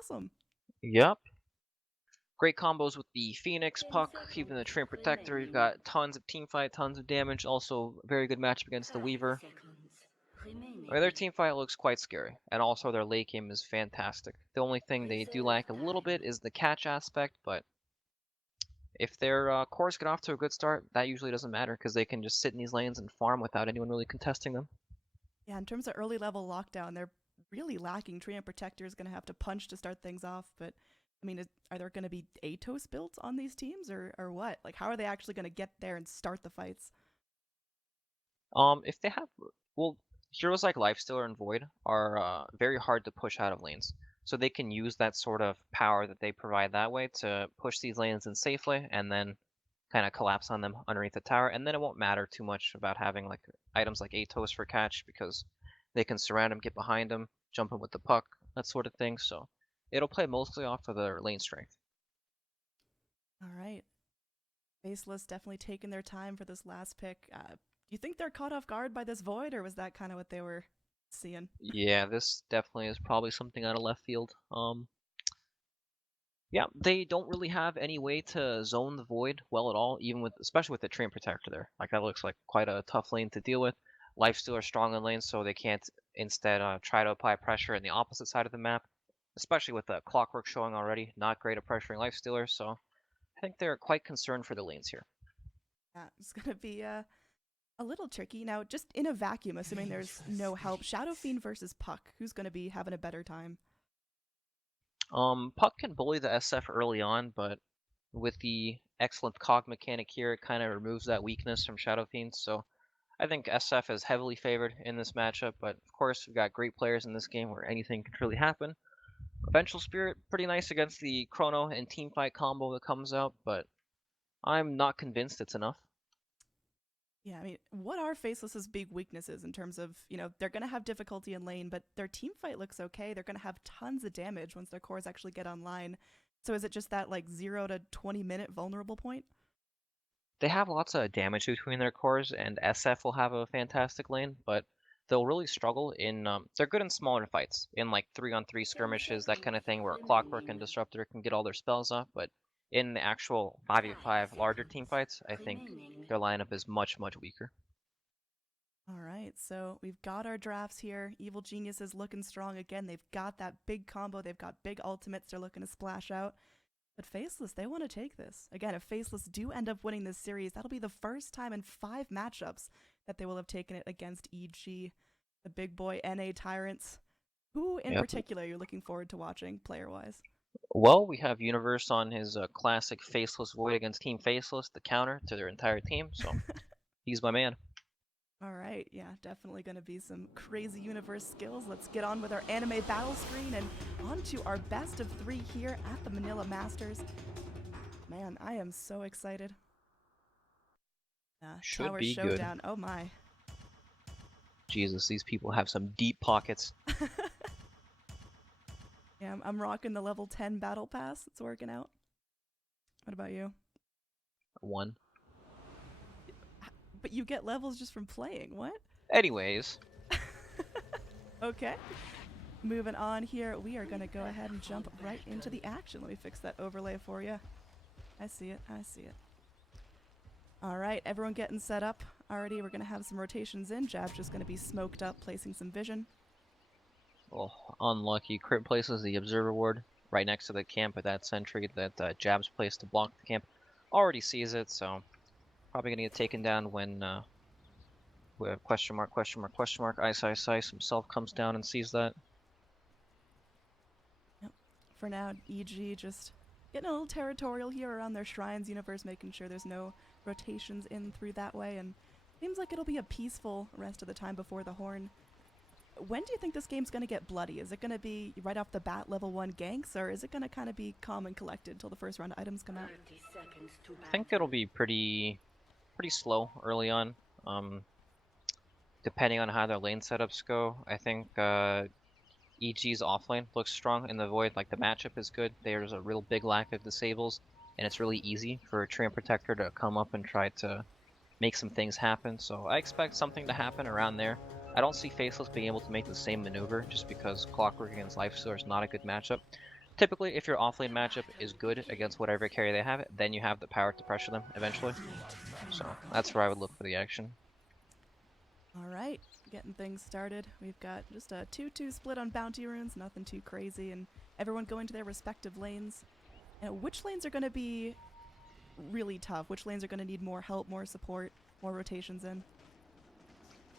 Awesome. Yep. Great combos with the Phoenix, Puck, even the Train Protector. You've got tons of team fight, tons of damage. Also, very good matchup against the Weaver. Their team fight looks quite scary, and also their late game is fantastic. The only thing they do lack a little bit is the catch aspect, but if their cores get off to a good start, that usually doesn't matter because they can just sit in these lanes and farm without anyone really contesting them. Yeah, in terms of early level lockdown, they're really lacking. Treant Protector is going to have to punch to start things off, but I mean, are there going to be Atos builds on these teams or what? Like, how are they actually going to get there and start the fights? If they have, well, heroes like Lifestealer and Void are very hard to push out of lanes, so they can use that sort of power that they provide that way to push these lanes in safely, and then kind of collapse on them underneath the tower, and then it won't matter too much about having like items like Atos for catch because they can surround him, get behind him, jump in with the puck, that sort of thing. So it'll play mostly off of their lane strength. All right. Faceless definitely taking their time for this last pick. Do you think they're caught off guard by this void, or was that kind of what they were seeing? Yeah, this definitely is probably something out of left field. Yeah, they don't really have any way to zone the void well at all, even with especially with the train protector there. Like that looks like quite a tough lane to deal with. Lifestealer strong in lane, so they can't instead try to apply pressure in the opposite side of the map, especially with the clockwork showing already. Not great at pressuring Lifestealer, so I think they're quite concerned for the lanes here. Yeah, it's going to be a little tricky. Now, just in a vacuum, assuming there's no help, Shadow Fiend versus Puck, who's going to be having a better time? Puck can bully the SF early on, but with the excellent cog mechanic here, it kind of removes that weakness from Shadow Fiend. So I think SF is heavily favored in this matchup, but of course we've got great players in this game where anything can truly happen. Vengeful Spirit, pretty nice against the Chrono and Teamfight combo that comes out, but I'm not convinced it's enough. Yeah, I mean, what are Faceless's big weaknesses in terms of, they're going to have difficulty in lane, but their team fight looks okay. They're going to have tons of damage once their cores actually get online. So is it just that like 0 to 20-minute vulnerable point? They have lots of damage between their cores, and SF will have a fantastic lane, but they'll really struggle in. They're good in smaller fights, in like 3-on-3 skirmishes, that kind of thing, where Clockwork and Disruptor can get all their spells off. But in the actual 5v5 larger team fights, I think their lineup is much, much weaker. All right, so we've got our drafts here. Evil Genius is looking strong again. They've got that big combo. They've got big ultimates they're looking to splash out. But Faceless, they want to take this. Again, if Faceless do end up winning this series, that'll be the first time in 5 matchups that they will have taken it against EG, the big boy NA Tyrants. Who in Yep. particular are you looking forward to watching player-wise? Well, we have Universe on his classic Faceless Void against Team Faceless, the counter to their entire team, so he's my man. All right, yeah, definitely going to be some crazy universe skills. Let's get on with our anime battle screen and on to our best of 3 here at the Manila Masters. Man, I am so excited. Should Tower be good. Showdown, oh my. Jesus, these people have some deep pockets. Yeah, I'm rocking the level 10 battle pass. It's working out. What about you? One. But you get levels just from playing. What? Anyways, Okay. Moving on here, we are going to go ahead and jump right into the action. Let me fix that overlay for you. I see it. I see it. All right, everyone getting set up already. We're going to have some rotations in. Jab's just going to be smoked up, placing some vision. well, unlucky. Crit places the Observer Ward right next to the camp at that sentry that Jab's placed to block the camp. Already sees it, so probably gonna get taken down when question mark, question mark, question mark, ice, ice, ice himself comes down and sees that. Yep. For now, EG just getting a little territorial here around their shrines universe, making sure there's no rotations in through that way, and seems like it'll be a peaceful rest of the time before the horn. When do you think this game's going to get bloody? Is it going to be right off the bat level 1 ganks, or is it going to kind of be calm and collected till the first round items come out? I think it'll be pretty slow early on. Depending on how their lane setups go, I think EG's offlane looks strong in the void. Like the matchup is good. There's a real big lack of disables, and it's really easy for a Treant Protector to come up and try to make some things happen. So I expect something to happen around there. I don't see Faceless being able to make the same maneuver just because Clockwork against Lifestealer is not a good matchup. Typically, if your offlane matchup is good against whatever carry they have, then you have the power to pressure them eventually. So that's where I would look for the action. All right, getting things started. We've got just a 2-2 split on bounty runes, nothing too crazy, and everyone going to their respective lanes. And which lanes are going to be really tough? Which lanes are going to need more help, more support, more rotations in?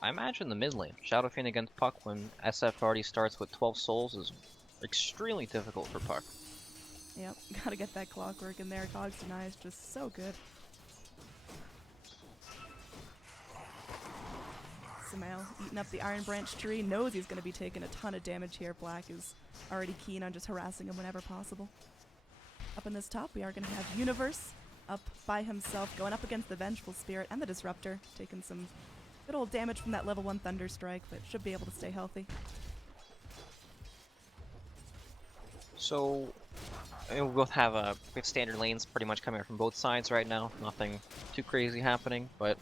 I imagine the mid lane, Shadow Fiend against Puck when SF already starts with 12 souls is extremely difficult for Puck. Yep, gotta get that clockwork in there. Cogs Deny is just so good. Samael eating up the Iron Branch tree, knows he's gonna be taking a ton of damage here. Black is already keen on just harassing him whenever possible. Up in this top, we are gonna have Universe up by himself, going up against the Vengeful Spirit and the Disruptor, taking some good old damage from that level 1 Thunder Strike, but should be able to stay healthy. So, I mean, we both have we have standard lanes pretty much coming from both sides right now. Nothing too crazy happening, but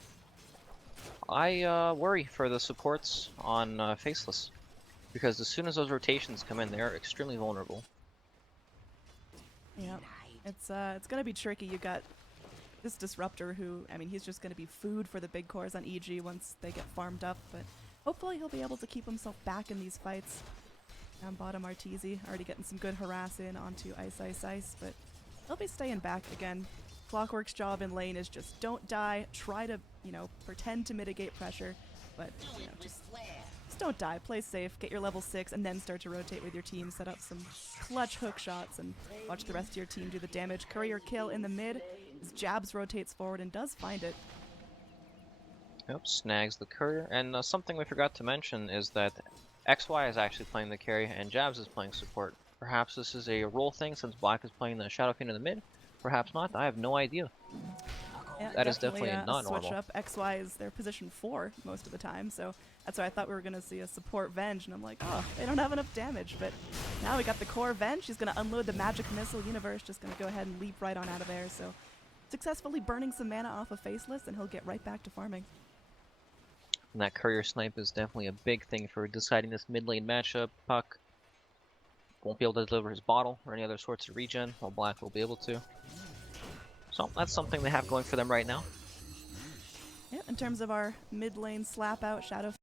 I worry for the supports on Faceless because as soon as those rotations come in, they are extremely vulnerable. Yeah, it's gonna be tricky. You got this Disruptor who, I mean, he's just gonna be food for the big cores on EG once they get farmed up, but hopefully he'll be able to keep himself back in these fights. Down bottom, Arteezy already getting some good harass in onto Ice Ice Ice, but he'll be staying back again. Clockwork's job in lane is just don't die, try to, you know, pretend to mitigate pressure, but, you know, just don't die, play safe, get your level 6, and then start to rotate with your team, set up some clutch hook shots, and watch the rest of your team do the damage. Courier kill in the mid, his jabs rotates forward and does find it. Yep, snags the courier, and something we forgot to mention is that XY is actually playing the carry and Jabs is playing support. Perhaps this is a role thing since Black is playing the Shadow Fiend in the mid. Perhaps not. I have no idea. Yeah, that is definitely a not switch normal. up. XY is their position 4 most of the time, so that's why I thought we were going to see a support Venge, and I'm like, oh, they don't have enough damage, but now we got the core Venge. She's going to unload the magic missile. Universe just going to go ahead and leap right on out of there, so successfully burning some mana off of Faceless, and he'll get right back to farming. And that courier snipe is definitely a big thing for deciding this mid lane matchup. Puck won't be able to deliver his bottle or any other sorts of regen, while Black will be able to. So that's something they have going for them right now. Yeah, in terms of our mid lane slap out, Shadow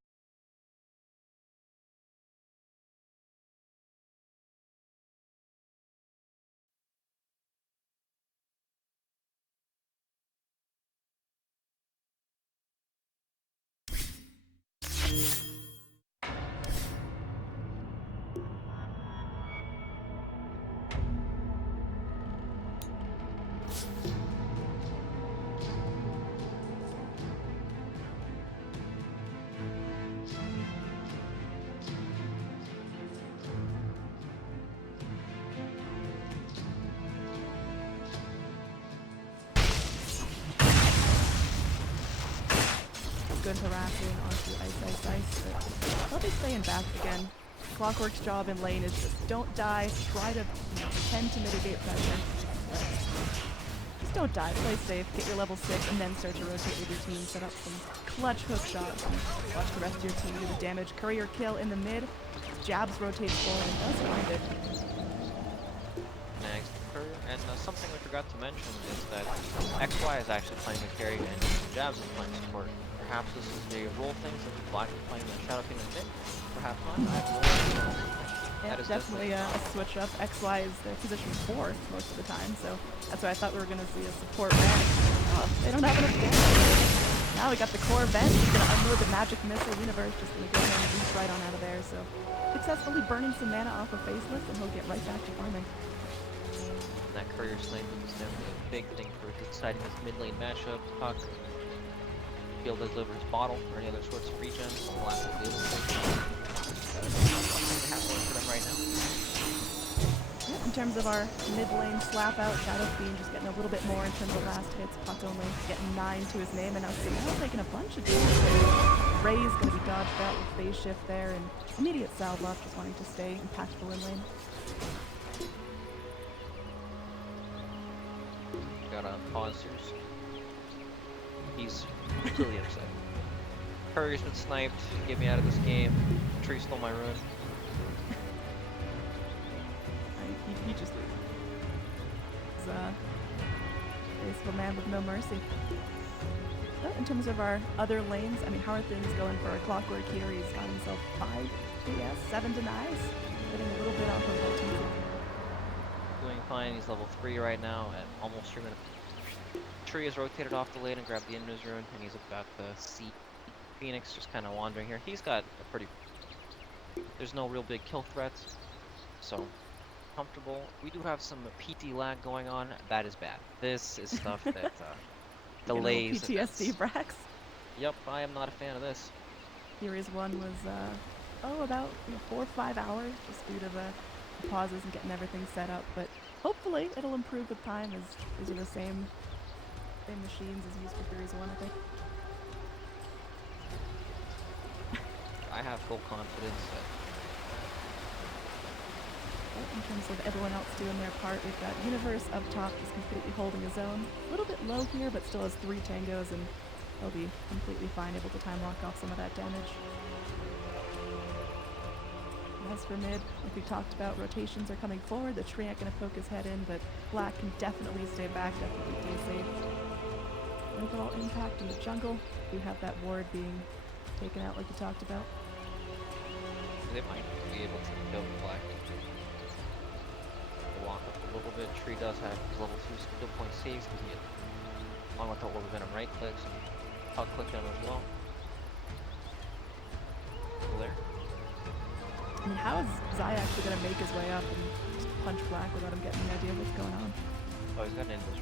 good harassing onto Ice Ice Ice, but they'll be staying back again. Clockwork's job in lane is just don't die, try to, you know, pretend to mitigate pressure. Just don't die, play safe, get your level 6, and then start to rotate with your team, set up some clutch hook shots, and watch the rest of your team do the damage. Courier kill in the mid, Jabs rotates forward and does find it. Snags the courier, and something we forgot to mention is that XY is actually playing the carry and Jabs is playing support. Perhaps this is a role thing since Black is playing the Shadow Fiend in the mid. Perhaps not. I have no idea. Yeah, That is definitely a switch up. XY is their position 4 most of the time, so that's why I thought we were going to see a support Venge. Oh, they don't have enough damage. Now we got the core Venge. He's going to unload the magic missile. Universe just going to go ahead and leap right on out of there, so successfully burning some mana off of Faceless, and he'll get right back to farming. And that courier snipe is definitely a big thing for deciding this mid lane matchup. Puck be able to deliver his bottle or any other sorts of regen. Black will be able to. Something to have going for them right now. Yeah, in terms of our mid lane slap out, Shadow Fiend just getting a little bit more in terms of last hits. Puck only getting 9 to his name, and now Samael taking a bunch of damage there. Ray's going to be dodged out with phase shift there, and immediate salve off, just wanting to stay impactful in lane. Gotta pause here. He's clearly upset. Courier's been sniped. Get me out of this game. Tree stole my rune. He just face of a man with no mercy. So in terms of our other lanes, I mean, how are things going for our Clockwork here? He's got himself 5 DS, 7 denies, getting a little bit off of that team. Doing fine. He's level 3 right now at almost 3 minutes. Tree has rotated off the lane and grabbed the Invis rune, and he's about to see Phoenix just kind of wandering here. He's got a pretty... There's no real big kill threats, so comfortable. We do have some PT lag going on. That is bad. This is stuff that delays PTSD, events. Brax. Yep, I am not a fan of this. Series 1 was, about 4 or 5 hours, just due to the pauses and getting everything set up, but hopefully it'll improve with time, as these are the same machines as used for Series 1, I think. I have full confidence that... In terms of everyone else doing their part, we've got Universe up top, just completely holding his own. A little bit low here, but still has 3 tangos, and he'll be completely fine, able to time lock off some of that damage. As for mid, like we talked about, rotations are coming forward. The tree ain't going to poke his head in, but Black can definitely stay back, definitely stay safe. Overall impact in the jungle, we have that ward being taken out like you talked about. They might be able to kill Black. Walk up a little bit. Tree does have his level 2 skill point saves because he had, along with the orb venom right clicks and hug click him as well. There. I mean, how is Zai actually going to make his way up and just punch Black without him getting any idea of what's going on? Oh, he's got an Invis.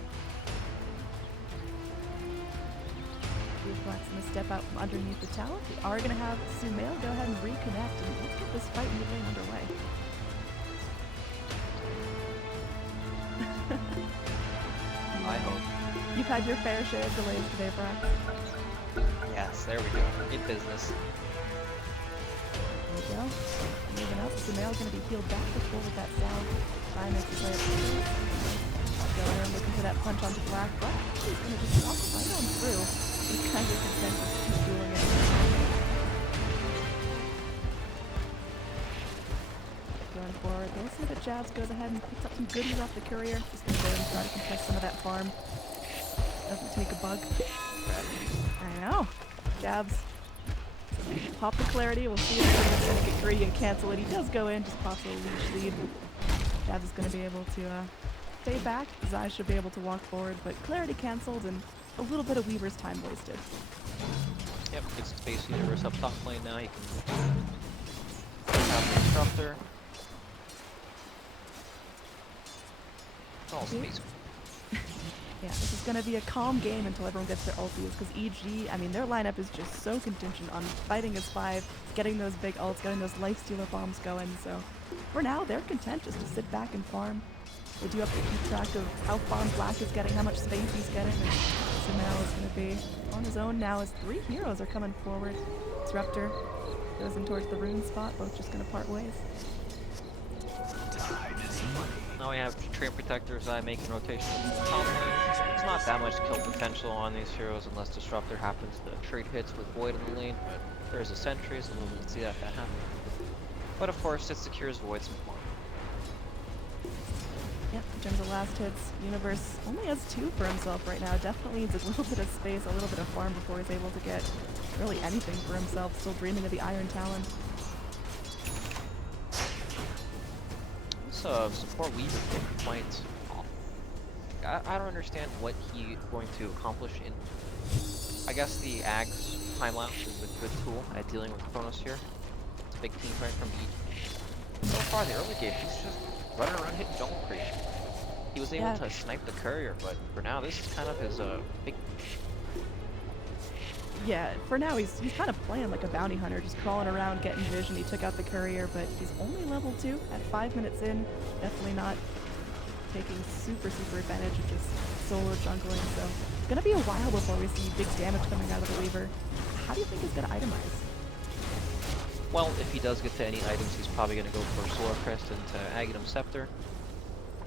Black's going to step out from underneath the tower. We are going to have Sumail go ahead and reconnect, and let's get this fight in the ring underway. I hope. You've had your fair share of delays today, Brax. Yes, there we go. In business. There we go. Moving up, Sumail's going to be healed back before with that sound. Try makes his way up to the going in, looking for that punch onto Black. Black is going to just walk right on through. He's kind of content to keep doing it. Going forward, we'll see that Jabs goes ahead and picks up some goodies off the courier. Just going to go and try to contest some of that farm. Doesn't take a bug. I know. Jabs. Pop the clarity. We'll see if he's going to get greedy and cancel it. He does go in, just pops a leash lead. Jabs is going to be able to stay back. Zai should be able to walk forward, but clarity cancelled and a little bit of Weaver's time wasted. Yep, gets Space Universe up top lane now. He can have the Disruptor. It's all space. Yeah, this is going to be a calm game until everyone gets their ultis, because EG, I mean, their lineup is just so contingent on fighting as 5, getting those big ults, getting those lifestealer bombs going, so for now, they're content just to sit back and farm. They do have to keep track of how far Black is getting, how much space he's getting, and Sumail is going to be on his own now as 3 heroes are coming forward. Disruptor goes in towards the rune spot, both just going to part ways. Now we have Train Protector Zai making rotation. There's not that much kill potential on these heroes unless Disruptor happens to trade hits with Void in the lane, but there's a Sentry, so we'll see that happen. But of course, it secures Void some farm. Yep, in terms of last hits, Universe only has 2 for himself right now. Definitely needs a little bit of space, a little bit of farm before he's able to get really anything for himself. Still dreaming of the Iron Talon. This support Weaver quite off. I don't understand what he's going to accomplish in... I guess the Ag's time lapse is a good tool at dealing with Chronos here. It's a big team fight from each. So far in the early game, he's just running around hitting jungle creep. He was able to snipe the courier, but for now, this is kind of his big... Yeah, for now he's kind of playing like a bounty hunter, just crawling around, getting vision. He took out the courier, but he's only level 2 at 5 minutes in. Definitely not taking super advantage of just solo jungling, so it's gonna be a while before we see big damage coming out of the Weaver. How do you think he's gonna itemize? Well, if he does get to any items, he's probably going to go for Solar Crest into Aghanim Scepter.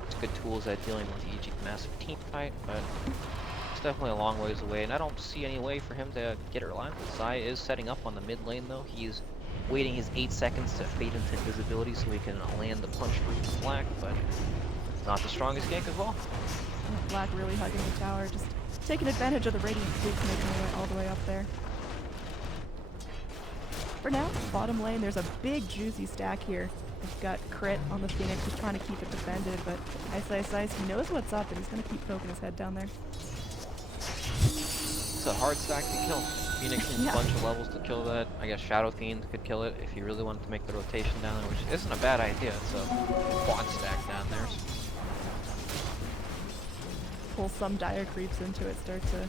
It's good tools at dealing with the EG massive team fight, but it's definitely a long ways away, and I don't see any way for him to get it alive. Zai is setting up on the mid lane though. He's waiting his 8 seconds to fade into invisibility so he can land the punch for Black, but Not the strongest gank as well. Black really hugging the tower, just taking advantage of the Radiant creeps making their way all the way up there. For now, bottom lane, there's a big juicy stack here. We've got Crit on the Phoenix, who's trying to keep it defended, but Ice, he knows what's up and he's going to keep poking his head down there. It's a hard stack to kill. Phoenix needs a bunch of levels to kill that. I guess Shadow Fiend could kill it if you really wanted to make the rotation down there, which isn't a bad idea. It's a quad stack down there. Pull some dire creeps into it, start to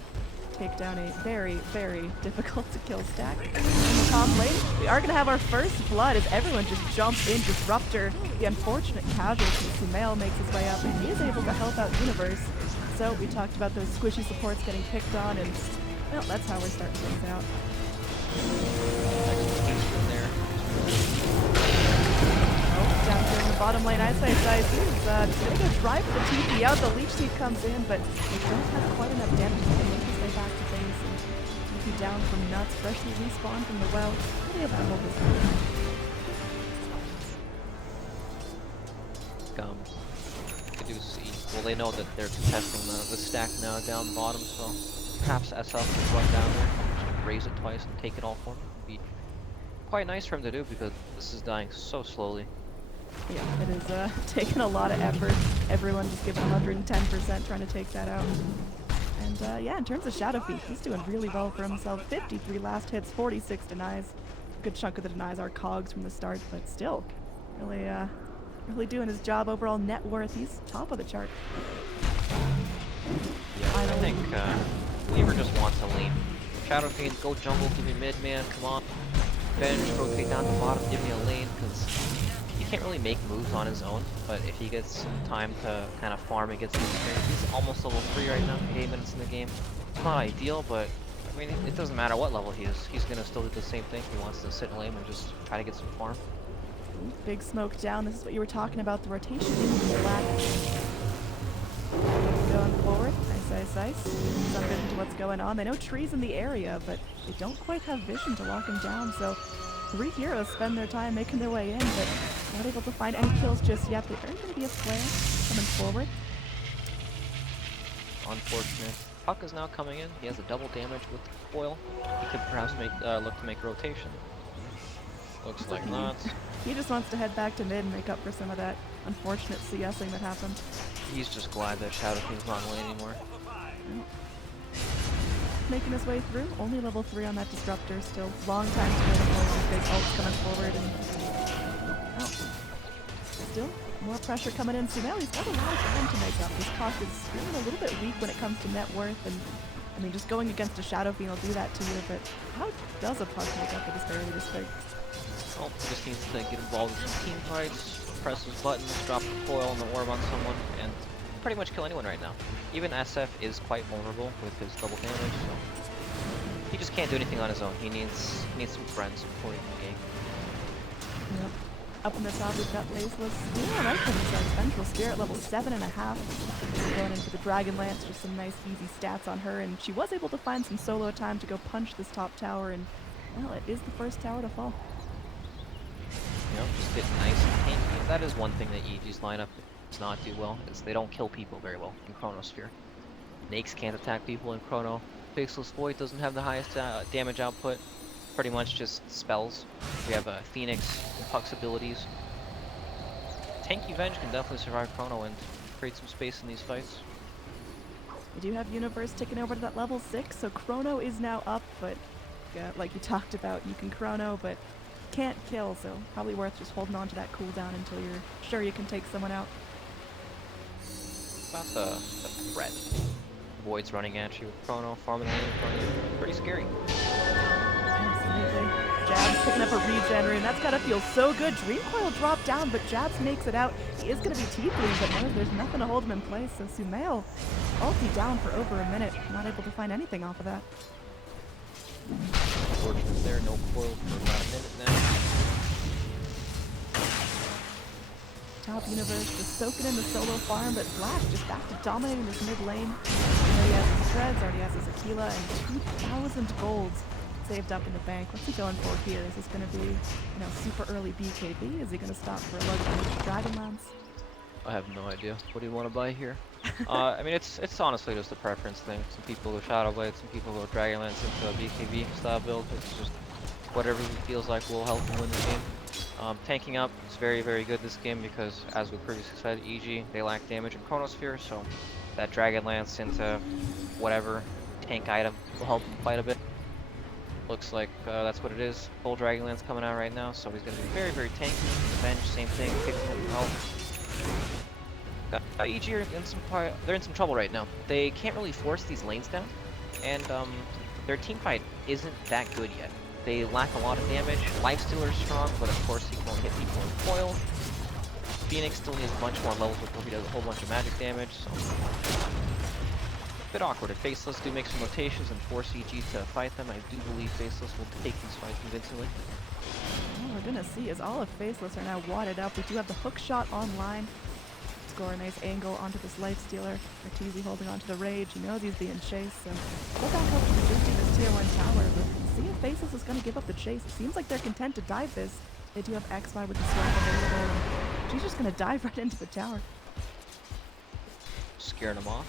take down a very, very difficult to kill stack. In the top lane, we are going to have our first blood as everyone just jumps in. Disruptor, the unfortunate casualty. Sumail makes his way up and he is able to help out Universe. So we talked about those squishy supports getting picked on, and well, that's how we're starting things out. Down here in the bottom lane, Ice is going to go drive for the TP out. The Leech Seed comes in, but they don't have quite enough damage to make his way back to base. And TP down from Nuts, freshly respawned from the well. Really able to hold this down. I do see. Well, they know that they're contesting the stack now down bottom, so perhaps SF can run down there, just raise it twice and take it all for him. It'd be quite nice for him to do because this is dying so slowly. Yeah, it is taking a lot of effort. Everyone just giving 110% trying to take that out. And yeah, in terms of Shadow Fiend, he's doing really well for himself. 53 last hits, 46 denies. A good chunk of the denies are cogs from the start, but still, really doing his job. Overall net worth, he's top of the chart. Yeah, I think Weaver just wants a lane. Shadow Fiend, go jungle, give me mid, man, come on. Bench, rotate down the bottom, give me a lane, because he can't really make moves on his own, but if he gets some time to kind of farm and get some experience, he's almost level 3 right now, 8 minutes in the game. It's not ideal, but I mean, it doesn't matter what level he is. He's going to still do the same thing. He wants to sit in lane and just try to get some farm. Big smoke down. This is what you were talking about, the rotation into the black. Going forward. Ice. Some vision to what's going on. They know trees in the area, but they don't quite have vision to lock him down, so 3 heroes spend their time making their way in, but not able to find any kills just yet. But there's going to be a flare coming forward. Unfortunate. Puck is now coming in. He has a double damage with the foil. He could perhaps look to make rotation. Looks like not. He just wants to head back to mid and make up for some of that unfortunate CSing that happened. He's just glad that Shadow Fiend's not in lane anymore. Making his way through, only level 3 on that Disruptor, still long time to go. Big ults coming forward, and still more pressure coming in. So now he's got a lot of time to make up. His cost is feeling a little bit weak when it comes to net worth, and I mean, just going against a Shadow Fiend will do that to you, but how does a Puck make up a disparity this big? Well, he just needs to get involved in some team fights, press his buttons, drop the foil and the orb on someone, and pretty much kill anyone right now. Even SF is quite vulnerable with his double damage, so he just can't do anything on his own. He needs some friends supporting the game. Yep. Up in the top, we've got Faceless. Yeah, right from his Vengeful Spirit, level 7.5. Going into the Dragon Lance, just some nice easy stats on her, and she was able to find some solo time to go punch this top tower, and well, it is the first tower to fall. You know, just getting nice and tanky. That is one thing that EG's lineup does not do well, is they don't kill people very well in Chronosphere. Nakes can't attack people in Chrono. Faceless Void doesn't have the highest damage output. Pretty much just spells. We have Phoenix and Puck's abilities. Tanky Venge can definitely survive Chrono and create some space in these fights. We do have Universe ticking over to that level 6, so Chrono is now up, but like you talked about, you can Chrono, but can't kill, so probably worth just holding on to that cooldown until you're sure you can take someone out. About the threat. Void's running at you with Chrono, farming lane in front of you. Pretty scary. Absolutely. Jabs picking up a regen rune. That's gotta feel so good. Dream Coil dropped down, but Jabs makes it out. He is gonna be TPing, but no, there's nothing to hold him in place, so Sumail ulti down for over a minute. Not able to find anything off of that. Unfortunate there, no coil for about a minute now. Top Universe just soaking in the solo farm, but Black just back to dominating this mid lane. Already has his Threads, already has his Aquila, and 2,000 golds saved up in the bank. What's he going for here? Is this going to be, super early BKB? Is he going to stop for a low damage Dragon Lance? I have no idea. What do you want to buy here? I mean, it's honestly just a preference thing. Some people go Shadow Blade, some people go Dragonlance into a BKB style build. It's just whatever he feels like will help him win the game. Tanking up is very, very good this game because, as we previously said, EG, they lack damage in Chronosphere, so that Dragonlance into whatever tank item will help him quite a bit. Looks like that's what it is. Full Dragonlance coming out right now, so he's going to be very, very tanky. Avenge, same thing, kicks him health. EG are they're in some trouble right now. They can't really force these lanes down, and their team fight isn't that good yet. They lack a lot of damage. Lifestealer's strong, but of course he can only hit people in foil. Phoenix still needs a bunch more levels before he does a whole bunch of magic damage, so a bit awkward. If Faceless do make some rotations and force EG to fight them, I do believe Faceless will take these fights convincingly. What we're gonna see is all of Faceless are now wadded up. We do have the hook shot online. Score a nice angle onto this Lifestealer. Arteezy holding onto the Rage. He knows he's being chased, so go back up to resisting this tier 1 tower, but see if Faceless is gonna give up the chase. It seems like they're content to dive this. They do have XY with the swap available, and she's just gonna dive right into the tower. Scaring them off.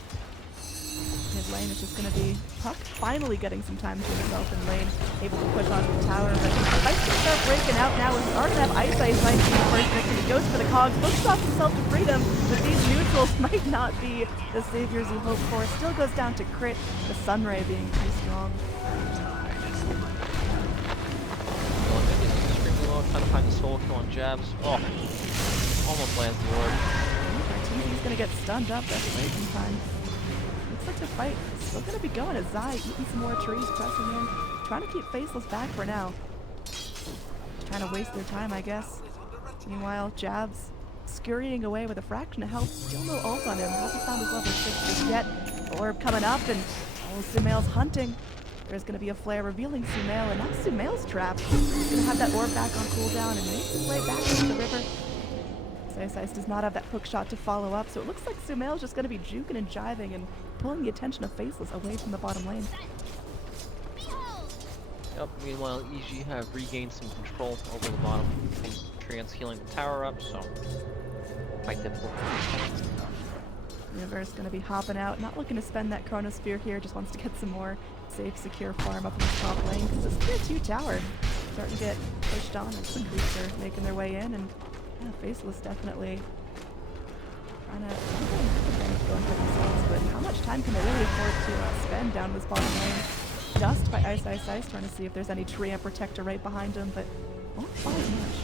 Mid lane is just going to be Puck finally getting some time to himself in lane, able to push onto the tower, but fights going to start breaking out now. We're starting to have Ice fight for the first victory. He goes for the cogs, bookshots himself to freedom, but these neutrals might not be the saviors you hope for. Still goes down to crit, the Sunray being too strong. Well, I think he's extremely low, trying to find the soul kill on jabs. Oh, almost lands the orb. Arteezy's going to get stunned up, that's waiting time. Looks like the fight is still going to be going as Zai eating some more trees, pressing in, trying to keep Faceless back for now. Just trying to waste their time, I guess. Meanwhile, Jabs scurrying away with a fraction of health, still no ult on him. Hasn't found his level 6 just yet. Orb coming up, and Sumail's hunting. There's going to be a flare revealing Sumail, and now Sumail's trapped. He's going to have that orb back on cooldown and make his way back into the river. Faceless does not have that hook shot to follow up, so it looks like Sumail's just going to be juking and jiving and pulling the attention of Faceless away from the bottom lane. Yep, meanwhile EG have regained some control over the bottom. Trans healing the tower up, so quite difficult. Universe going to be hopping out, not looking to spend that Chronosphere here, just wants to get some more safe, secure farm up in the top lane, because this tier 2 tower starting to get pushed on as the creeps are making their way in, and yeah, Faceless definitely trying to going for themselves, but how much time can they really afford to spend down this bottom lane? Dust by Ice, trying to see if there's any tree and protector right behind him, but won't find much.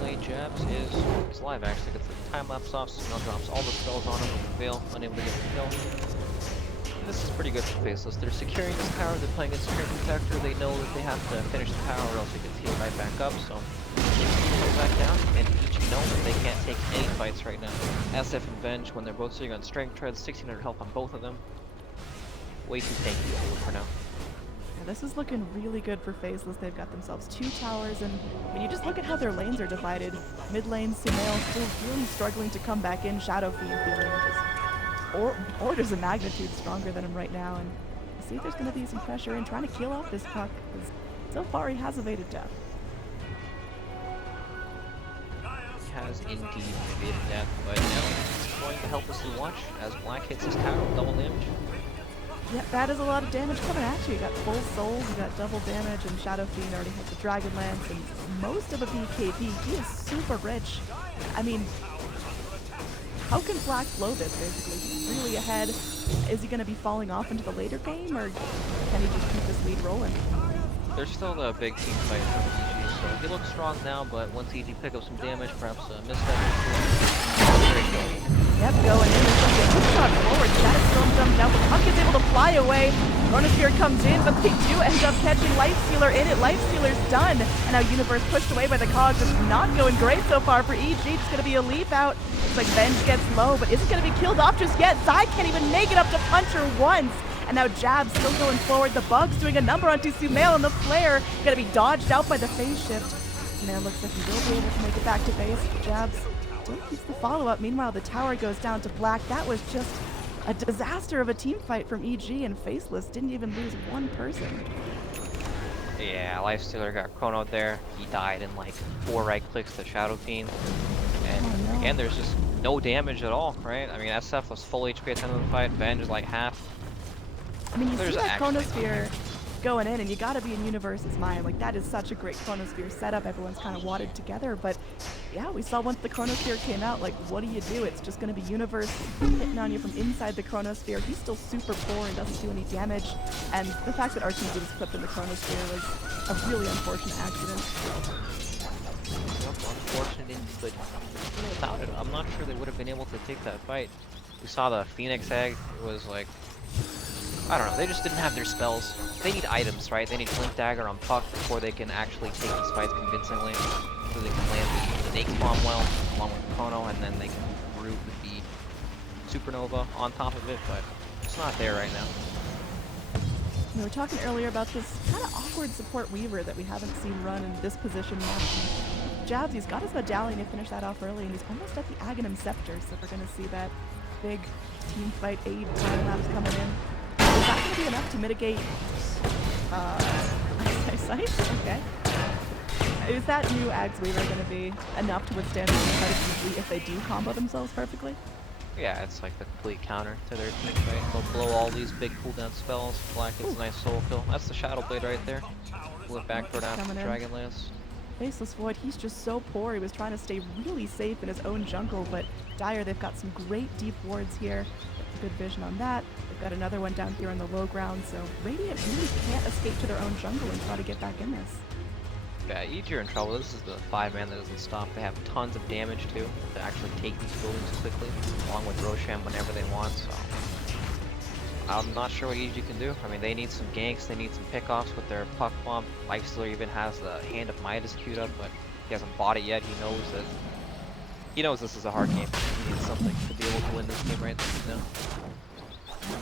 Lane Jabs is live actually, gets the time lapse off, Sumail drops all the spells on him with the Veil, unable to get the kill. This is pretty good for Faceless. They're securing this tower, they're playing against Screen Protector, they know that they have to finish the tower or else it gets healed right back up, so comes back down, and each know that they can't take any fights right now. SF and Venge, when they're both sitting on Strength Treads, 1600 health on both of them. Way too tanky for now. Yeah, this is looking really good for Faceless. They've got themselves 2 towers, and when you just look at how their lanes are divided, mid lane Sumail still really struggling to come back in, Shadow Fiend feeling just orders of magnitude stronger than him right now, and see if there's going to be some pressure in trying to kill off this Puck, because so far he has evaded death. Has indeed evaded death, but now it's going to help us to watch as Black hits his tower with double damage. Yeah, that is a lot of damage coming at you. You got full soul, you got double damage, and Shadow Fiend already has the Dragonlance and most of a BKB. He is super rich. I mean, how can Black blow this, basically? He's really ahead. Is he going to be falling off into the later game, or can he just keep this lead rolling? There's still a big team fight from EG, so he looks strong now, but once EG pick up some damage, perhaps a misstep. Yep, going in. There's going to be a hook shot forward. Shadowstorm jumped out, but Puck is able to fly away. Chronosphere comes in, but they do end up catching Lifestealer in it. Lifestealer's done, and now Universe pushed away by the cogs. It's not going great so far for EG. It's going to be a leap out. Looks like Venge gets low, but isn't going to be killed off just yet. Zai can't even make it up to punch her once. And now Jab's still going forward. The Bug's doing a number onto Sumail, and the flare going to be dodged out by the phase shift. Sumail looks like he will be able to make it back to base. Jabs still keeps the follow-up. Meanwhile, the tower goes down to Black. That was just a disaster of a team fight from EG, and Faceless didn't even lose one person. Yeah, Lifestealer got chronoed there. He died in like 4 right clicks to Shadow Fiend. And Again, there's just no damage at all, right? I mean, SF was full HP at the end of the fight, Venge is like half. I mean, you There's see that actually chronosphere going in, and you gotta be in Universe's mind. Like, that is such a great chronosphere setup. Everyone's kind of wadded together, but yeah, we saw once the chronosphere came out, like, what do you do? It's just gonna be Universe hitting on you from inside the chronosphere. He's still super poor and doesn't do any damage, and the fact that RTZ was clipped in the chronosphere was a really unfortunate accident. Unfortunate indeed, but even without it, I'm not sure they would have been able to take that fight. We saw the Phoenix egg. It was like, I don't know, they just didn't have their spells. They need items, right? They need Blink Dagger on Puck before they can actually take these fights convincingly. So they can land the Nake's Bomb well, along with the Chrono, and then they can root with the Supernova on top of it, but it's not there right now. We were talking earlier about this kind of awkward support Weaver that we haven't seen run in this position much. Jabs, he's got his medallion to finish that off early, and he's almost at the Aghanim Scepter, so we're going to see that big team fight aid time lapse coming in. Is that going to be enough to mitigate eyesight? Okay. Is that new Ags Weaver going to be enough to withstand the fight easily if they do combo themselves perfectly? Yeah, it's like the complete counter to their team fight. They'll blow all these big cooldown spells. Black gets a nice soul kill. That's the Shadow Blade right there. Flip backward after the Dragon Lance. Faceless Void, he's just so poor. He was trying to stay really safe in his own jungle, but Dire, they've got some great deep wards here. Good vision on that. They've got another one down here on the low ground, so Radiant really can't escape to their own jungle and try to get back in this. Yeah, EG are in trouble. This is the 5-man that doesn't stop. They have tons of damage too to actually take these buildings quickly, along with Roshan whenever they want, so I'm not sure what EG can do. I mean, they need some ganks, they need some pickoffs with their Puck Bomb. Lifestealer even has the Hand of Midas queued up, but he hasn't bought it yet. He knows this is a hard game. He needs something to be able to win this game right now.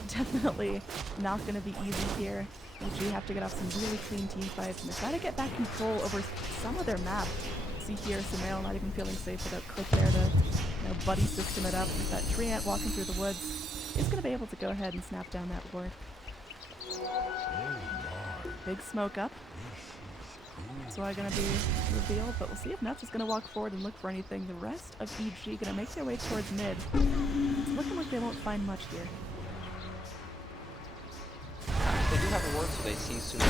Definitely not going to be easy here. EG have to get off some really clean team fights, and they've got to get back control over some of their map. See here, Sumail not even feeling safe without Click there to, buddy system it up. With that tree ant walking through the woods, he's going to be able to go ahead and snap down that ward. Big smoke up. That's why going to be revealed, but we'll see if Nuts is going to walk forward and look for anything. The rest of EG going to make their way towards mid. It's looking like they won't find much here. They do have a ward, so they see soon.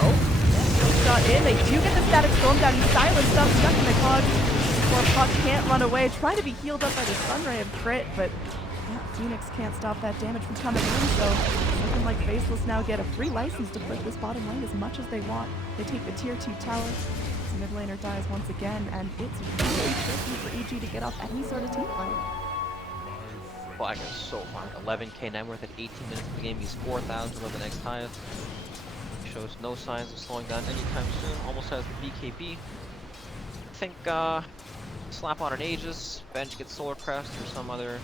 Oh, yeah, shot in. They do get the static storm down. He's silenced up, stuck in the clogs. Poor Puck can't run away. Trying to be healed up by the Sunray of Crit, but yeah, Phoenix can't stop that damage from coming in, so it's looking like Faceless now get a free license to push this bottom lane as much as they want. They take the tier 2 tower. So mid laner dies once again, and it's really tricky for EG to get off any sort of team fight. Black is so far. 11k net worth at 18 minutes of the game. He's 4,000 of the next highest. Shows no signs of slowing down anytime soon. Almost has the BKB. I think slap on an Aegis. Venge gets Solar Crest or some other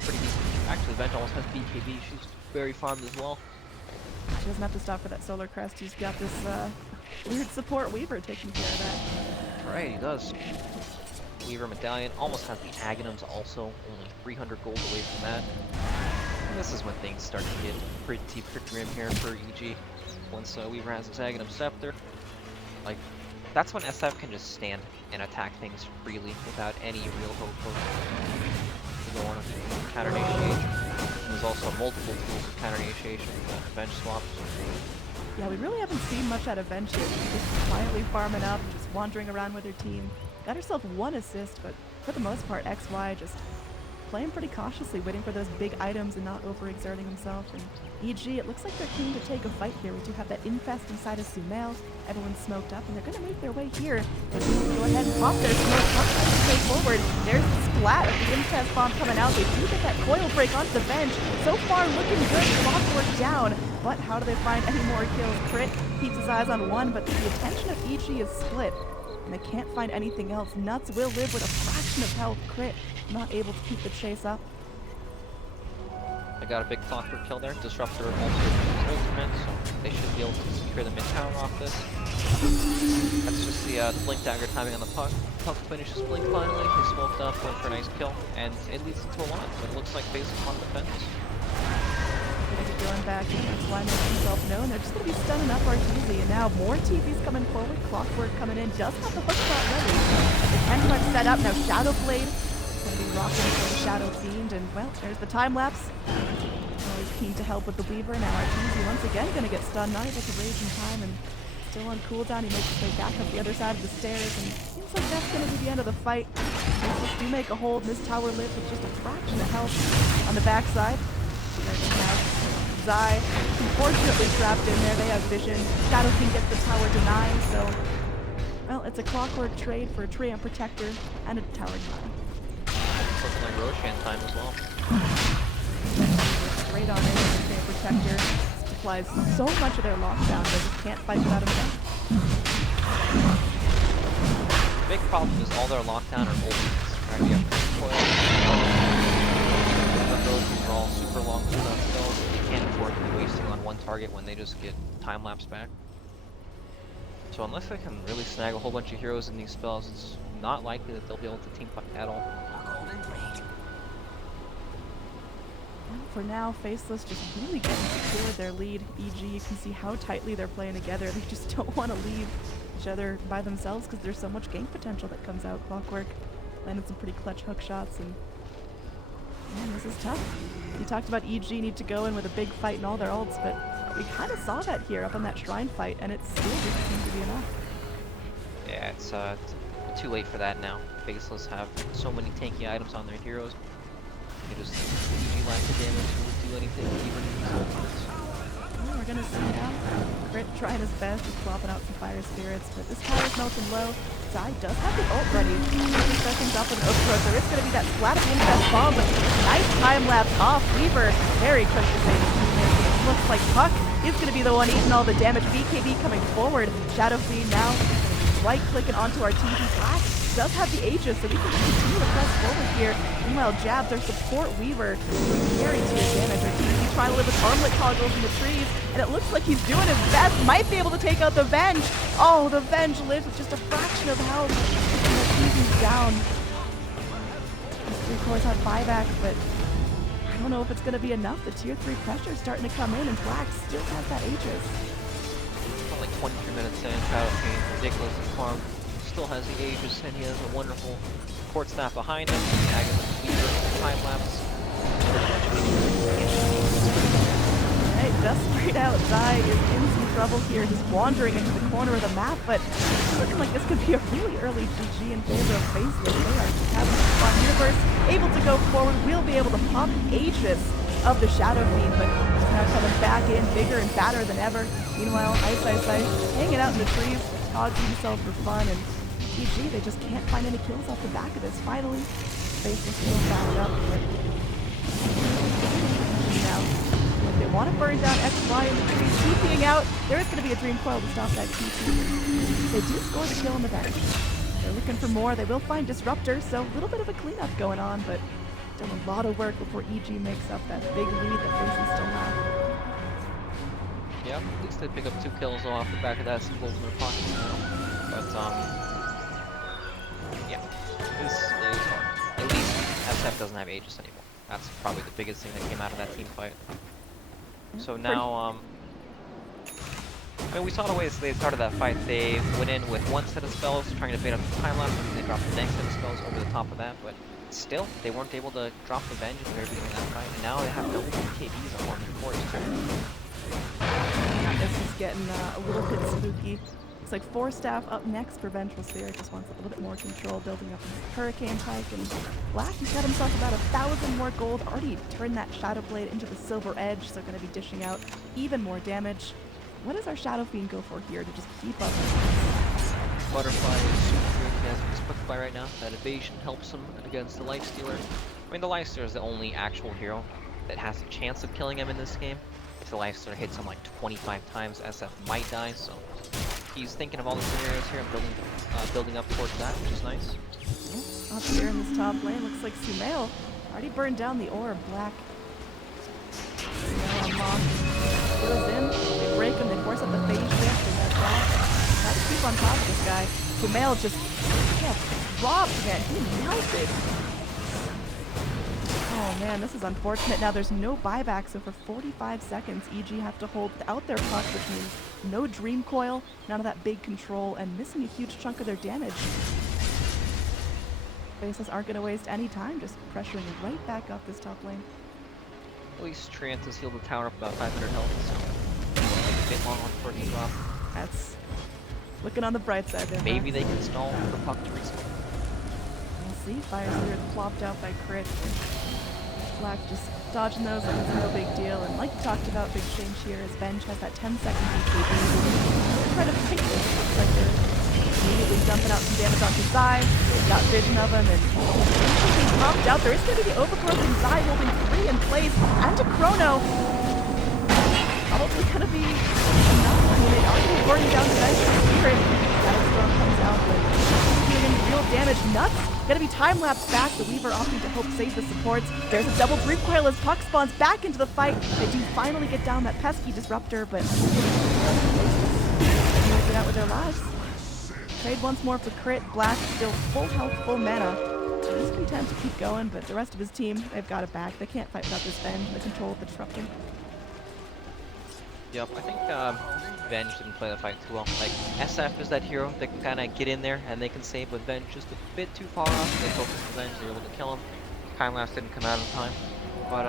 pretty decent. Actually, Venge almost has BKB. She's very farmed as well. She doesn't have to stop for that Solar Crest. He's got this weird support Weaver taking care of that. Right, he does. Weaver Medallion almost has the Aghanims also, only 300 gold away from that. And this is when things start to get pretty grim here for EG. Once Weaver has his Aghanim Scepter, like, that's when SF can just stand and attack things freely without any real hope of go on a counter initiation. There's also multiple tools for counter initiation, Venge swaps. Yeah, we really haven't seen much out of Venge here. She's just quietly farming up, just wandering around with her team. Got herself one assist, but for the most part, XY just playing pretty cautiously, waiting for those big items and not overexerting himself. And EG, it looks like they're keen to take a fight here. We do have that infest inside of Sumail. Everyone's smoked up, and they're going to make their way here. They're going to go ahead and pop their smoke, pop that stay forward. There's the splat of the infest bomb coming out. They do get that coil break onto the bench. So far, looking good. Clockwork down. But how do they find any more kills? Crit keeps his eyes on one, but the attention of EG is split. And they can't find anything else. Nuts will live with a fraction of health. Crit not able to keep the chase up. I got a big Clockwork kill there. Disruptor also uses ultimate, so they should be able to secure the mid tower off this. That's just the Blink Dagger timing on the Puck. Puck finishes Blink finally. He smoked up, went for a nice kill, and it leads into a lot. But it looks like Faceless on defense. going back in. That's why making himself known. They're just going to be stunning up Arteezy. And now more TP's coming forward. Clockwork coming in. Does have the hook shot ready. The Kentuck set up. Now Shadow Blade going to be rocking for the Shadow Fiend. And, well, there's the time lapse. Always keen to help with the Weaver. Now Arteezy once again going to get stunned. Not able to rage in time. And still on cooldown. He makes his way back up the other side of the stairs. And seems like that's going to be the end of the fight. Faceless do make a hold. And this tower lives with just a fraction of health on the backside. Zai, unfortunately trapped in there. They have vision. Shadow King gets the tower denied, so... Well, it's a Clockwork trade for a Treant Protector and a tower denial. Looking like Roshan time as well. Straight on in with the Treant Protector. Supplies so much of their lockdown, they just can't fight without him again. The big problem is all their lockdown are ultimates, right? We have coil, those are all super long cooldown spells. They can't afford to be wasting on one target when they just get time lapse back. So unless they can really snag a whole bunch of heroes in these spells, it's not likely that they'll be able to team fight at all. Well, for now, Faceless just really getting secured their lead. EG, you can see how tightly they're playing together. They just don't want to leave each other by themselves because there's so much gank potential that comes out. Clockwork landed some pretty clutch hook shots, and man, this is tough. You talked about EG need to go in with a big fight and all their ults, but we kind of saw that here up on that shrine fight, and it still didn't seem to be enough. Yeah, it's too late for that now. Faceless have so many tanky items on their heroes. They just EG lack the damage to do anything even in these ultimates. Well, we're gonna see now. Grit trying his best, just flopping out some fire spirits, but this tower's melting low. Zai does have the ult ready. 30 seconds up with an Oak There is going to be that splat of the infest bomb, but nice time lapse off. Weaver very quick to save his teammates. It looks like Puck is going to be the one eating all the damage. BKB coming forward. Shadow Fiend now right clicking onto our TV. Black does have the Aegis, so we can continue to press forward here. Meanwhile, Jabs, our support Weaver, very tier damage. Our TV trying to live with armlet toggles in the trees, and it looks like he's doing his best. Might be able to take out the Venge. Oh, the Venge lives with just a fraction of health. TV's down. These 3 cores have buyback, but I don't know if it's going to be enough. The tier 3 pressure is starting to come in, and Black still has that Aegis. Only 23 minutes in, Shadow Fiend, ridiculous farm. Still has the Aegis, and he has a wonderful court staff behind him. Tagging the Weaver, time lapse. Alright, just straight out. Zai is in some trouble here, just wandering into the corner of the map, but it's looking like this could be a really early GG in favor of Faceless. They are just having some fun. Universe able to go forward, will be able to pop the Aegis of the Shadow Fiend, but he's now coming back in bigger and badder than ever. Meanwhile, Ice hanging out in the trees, togging himself for fun, and EG, they just can't find any kills off the back of this. Finally, Faceless still fouled up, but now, if they want to burn down XY in the trees, TPing out, there is going to be a Dream Coil to stop that TP. They do score the kill on the bench. They're looking for more. They will find Disruptor, so a little bit of a cleanup going on, but still a lot of work before EG makes up that big lead that Faceless still have. Yeah, at least they pick up 2 kills off the back of that, some gold in their pockets now. But, yeah, this is hard. At least SF doesn't have Aegis anymore. That's probably the biggest thing that came out of that team fight. So now, I mean, we saw the way they started that fight. They went in with one set of spells, trying to bait up the time lapse, and they dropped the next set of spells over the top of that, but still, they weren't able to drop the Venge at the very beginning of that fight, and now they have no BKBs on one of the cores too. This is getting a little bit spooky. Looks like 4 staff up next for Vengeful Spirit. Just wants a little bit more control, building up his Hurricane Pike. And Black, he's got himself about 1,000 more gold. Already turned that Shadow Blade into the Silver Edge, so going to be dishing out even more damage. What does our Shadow Fiend go for here to just keep up? Butterfly is super good. He has his Butterfly right now. That evasion helps him against the Lifestealer. I mean, the Lifestealer is the only actual hero that has a chance of killing him in this game. If the Lifestealer hits him like 25 times, SF might die, so he's thinking of all the scenarios here and building up towards that, which is nice. Up here in this top lane, looks like Sumail already burned down the orb. Black. Sumail on Mom. Goes in, they break him, they force up the phase shift, and that's that. Try to keep on top of this guy. Sumail just, yeah, robbed, man. He melted. Oh Oh man, this is unfortunate. Now there's no buyback, so for 45 seconds, EG have to hold out their puck, which means no Dream Coil, none of that big control, and missing a huge chunk of their damage. Faceless aren't going to waste any time, just pressuring right back up this top lane. At least Trant has healed the tower up about 500 health, so it's a bit long for it to drop. That's looking on the bright side there. Maybe they can stall for puck to respawn. We'll see. Fire Seer plopped out by Crit. Black just dodging those like it's no big deal. And like you talked about, big change here as Venge has that 10-second BKB. They're trying to fight this. Looks like they're immediately dumping out some damage onto Zai. They've got vision of him, and he's popped out. There is going to be the overgrowth, and Zai holding 3 in place. And to Chrono. Probably going to be enough. I mean, they are going to be burning down the Venge for Spirit. Storm comes out, but doing real damage. Nuts. Gonna be time-lapsed back. The Weaver opting to help save the supports. There's a double Dream Coil as Puck spawns back into the fight. They do finally get down that pesky disruptor, but get out with their lives. Trade once more for Crit. Black still full health, full mana. He's content to keep going, but the rest of his team, they've got it back. They can't fight without this Venge and the control of the disruptor. Yep, I think Venge didn't play the fight too well. Like, SF is that hero that can kind of get in there and they can save, but Venge just a bit too far off. They focused on Venge, they were able to kill him. Time lapse didn't come out in time. But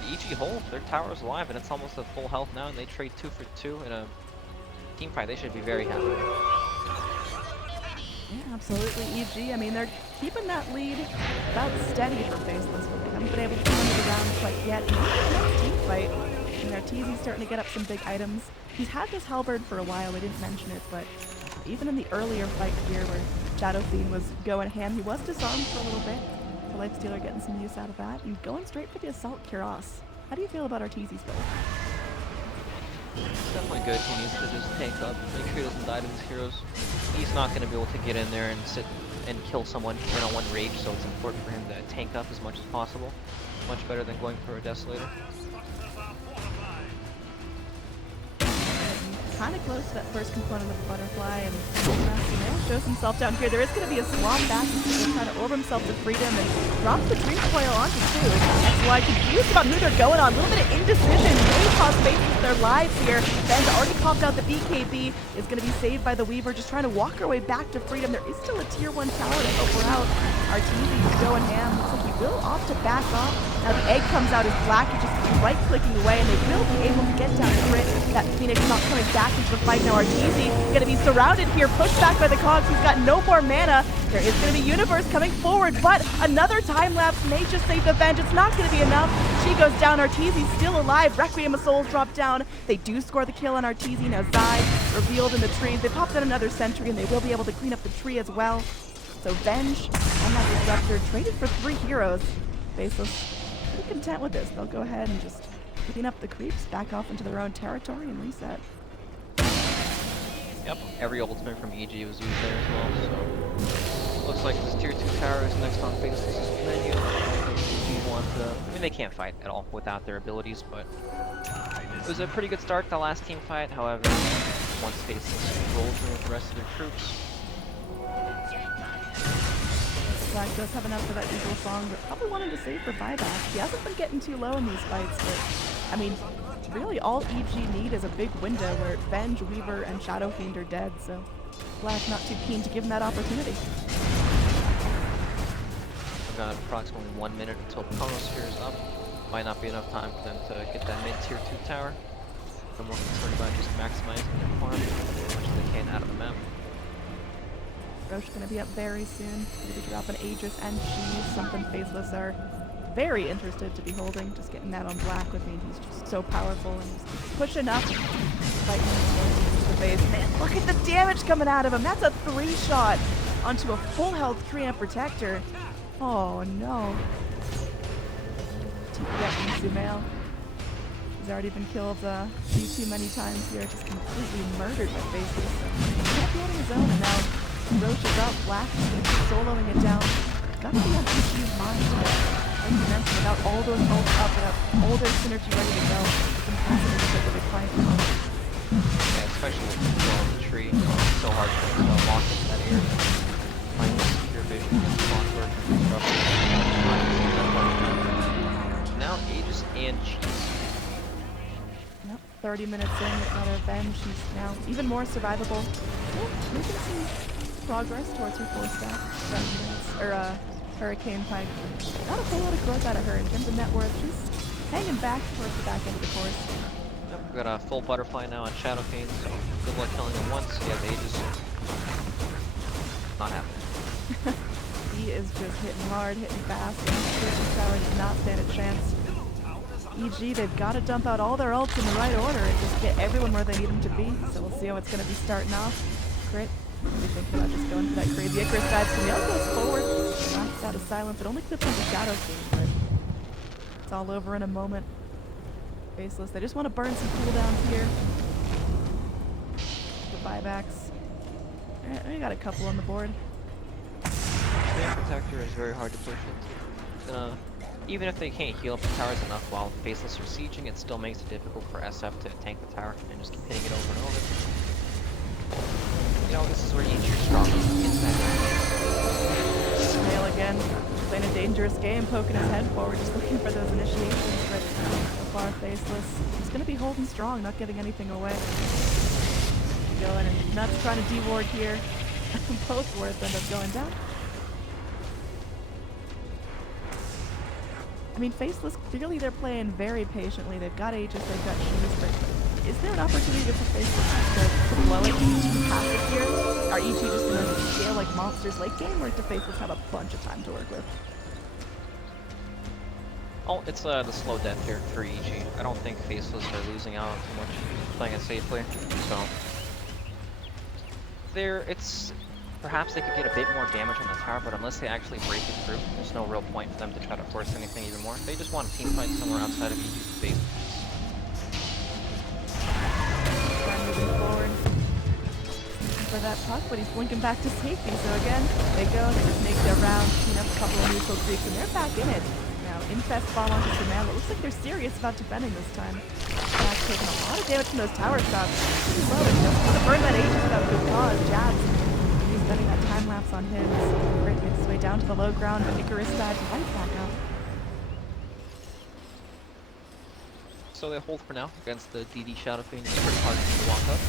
the EG hold, their tower's alive and it's almost at full health now, and they trade 2 for 2 in a team fight. They should be very happy. Yeah, absolutely. EG, I mean, they're keeping that lead about steady for Faceless, but they haven't been able to turn it around quite yet. Maybe the next team fight. And Arteezy's starting to get up some big items. He's had this halberd for a while, we didn't mention it, but even in the earlier fight here where Shadow Fiend was going ham, he was disarmed for a little bit. The Lifestealer getting some use out of that, and going straight for the Assault Cuirass. How do you feel about Arteezy's build? Definitely good. He needs to just tank up, make sure he doesn't die to his heroes. He's not going to be able to get in there and sit and kill someone in on one rage, so it's important for him to tank up as much as possible. Much better than going for a Desolator. Kind of close to that first component of the butterfly, and shows himself down here. There is going to be a swap back. He's trying to orb himself to freedom and drops the Dream Coil onto 2. XY confused about who they're going on. A little bit of indecision may cause Faceless their lives here. Ben's already popped out the BKB. Is going to be saved by the Weaver, just trying to walk her way back to freedom. There is still a tier 1 tower to help her out. Arteezy going ham. Looks like he will opt to back off. Now the egg comes out as Black is just right-clicking away, and they will be able to get down Crit. That Phoenix not coming back into the fight now. Arteezy going to be surrounded here, pushed back by the Cogs. He's got no more mana. There is going to be Universe coming forward, but another time lapse may just save the Venge. It's not going to be enough. She goes down. Arteezy's still alive. Requiem of Souls drop down. They do score the kill on Arteezy. Now Zai revealed in the trees. They popped in another sentry, and they will be able to clean up the tree as well. So Venge and that Disruptor traded for 3 heroes. Faceless pretty content with this. They'll go ahead and just clean up the creeps, back off into their own territory, and reset. Yep, every ultimate from EG was used there as well, so looks like this tier 2 tower is next on Faceless' menu. EG want to, I mean, they can't fight at all without their abilities, but it was a pretty good start to the last team fight. However, once Faceless rolls in with the rest of their troops, Black does have enough for that Eagle Song, but probably wanted to save for buyback. He hasn't been getting too low in these fights, but I mean, really all EG need is a big window where Venge, Weaver, and Shadow Fiend are dead, so Black not too keen to give him that opportunity. we've got approximately 1 minute until the Chronosphere is up. Might not be enough time for them to get that mid-tier 2 tower. They're more concerned about just maximizing their farm as much as they can out of the map. Roche going to be up very soon. Going to be dropping Aegis and Cheese, something Faceless are very interested to be holding. Just getting that on Black would mean he's just so powerful and just pushing up. Fighting the face. Man, look at the damage coming out of him. That's a 3-shot onto a full health Treant Protector. Oh no. TPF from Sumail. He's already been killed too many times here. Just completely murdered by Faceless. Can't be on his own, and now Roche is up. Black is going to be soloing it down. Gotta be on EG's mind, but like you mentioned, without all those ults up, without all their synergy ready to go, it's impossible to get the big fight. Yeah, especially with the control of the tree. It's so hard to lock into that area. Finding secure vision against Clockwork and disruption. 30 minutes in with another Venge. She's now even more survivable. Still making some progress towards her 4-stack. Hurricane Pike. Not a whole lot of growth out of her in terms of net worth. She's hanging back towards the back end of the course. Yep, we got a full butterfly now on Shadow Fiend, so good luck killing him once. He has ages. Not happening. He is just hitting hard, hitting fast, and Pierce's Tower does not stand a chance. EG, they've got to dump out all their ults in the right order and just get everyone where they need them to be. So we'll see how it's going to be starting off. Crit. What do you think about just going for that crazy Icarus dive? Camille goes forward, knocks out of silence. It only clips on the Shadow Fiend, but it's all over in a moment. Faceless, they just want to burn some cooldowns here. The buybacks. We got a couple on the board. Flame Protector is very hard to push into. Even if they can't heal up the towers enough while Faceless are sieging, it still makes it difficult for SF to tank the tower and just keep hitting it over and over. You know, this is where you need your strong Snail again, playing a dangerous game, poking his head forward, just looking for those initiations, but so far Faceless. He's going to be holding strong, not giving anything away. Going and Nuts trying to de-ward here. Both wards end up going down. I mean, Faceless, clearly they're playing very patiently. They've got Aegis, they've got Shoes, but is there an opportunity for Faceless to blow it passive here? Are EG just going to scale like monsters late game, or do Faceless have a bunch of time to work with? Oh, it's the slow death here for EG. I don't think Faceless are losing out too much playing it safely, so... Perhaps they could get a bit more damage on the tower, but unless they actually break it through, there's no real point for them to try to force anything even more. They just want a team fight somewhere outside of EG's base. Moving forward for that puck, but he's blinking back to safety. So again, they go, they just make their round, clean up a couple of neutral creeps, and they're back in it. Now, Infest fall onto Samantha. It looks like they're serious about defending this time. Jab's taking a lot of damage from those tower shots. Pretty low, and just want to burn that Aegis without good cause. Jab's spending that time lapse on him. Great, makes his way down to the low ground, but Icarus dives right back up. So they hold for now against the DD Shadow Fiend. It's pretty hard to walk up.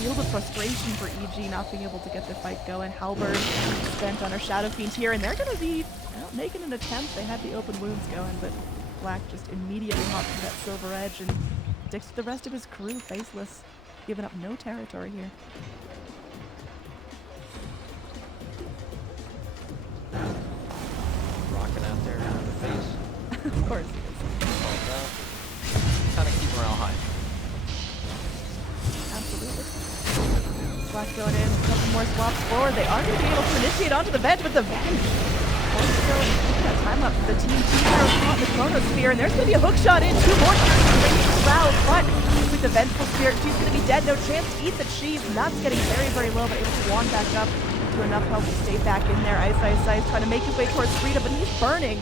Feel the frustration for EG not being able to get the fight going. Halberd spent on her Shadow Fiend here, and they're going to be making an attempt. They had the open wounds going, but Black just immediately hopped to that silver edge and sticks to the rest of his crew, Faceless, giving up no territory here. Rocking out there in the face. Of course. Kind of keep morale high. Absolutely. Black going in, a couple more swaps forward. They are going to be able to initiate onto the Venge, but the Venge that time up for the team. 2-0 caught in the Chronosphere, and there's going to be a hook shot in. 2 more round, but looks like the Vengeful Spirit, she's going to be dead. No chance to eat the cheese. Nuts getting very, very low, but able to wand back up to enough help to stay back in there. Ice trying to make his way towards freedom, but he's burning.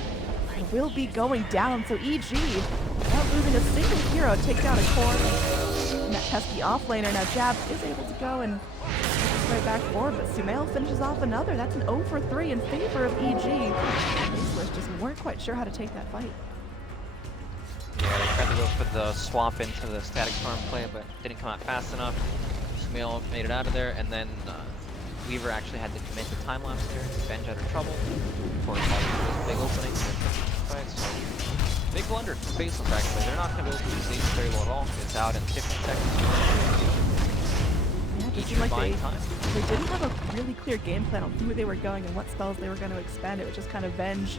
And will be going down, so EG, without losing a single hero, take down a core. And that pesky offlaner. Now Jab is able to go and right back forward, but Sumail finishes off another. That's an 0 for 3 in favor of EG. Faceless just weren't quite sure how to take that fight. Yeah, they tried to go for the swap into the Static Storm play, but didn't come out fast enough. Sumail made it out of there, and then Weaver actually had to commit the time lapse there. Venge out of trouble before he falls into this big opening. So, big blunder for Faceless actually. They're not going to be able to use these very well at all. It's out in 15 seconds. It seemed like they didn't have a really clear game plan on who they were going and what spells they were going to expend. It was just kind of Venge,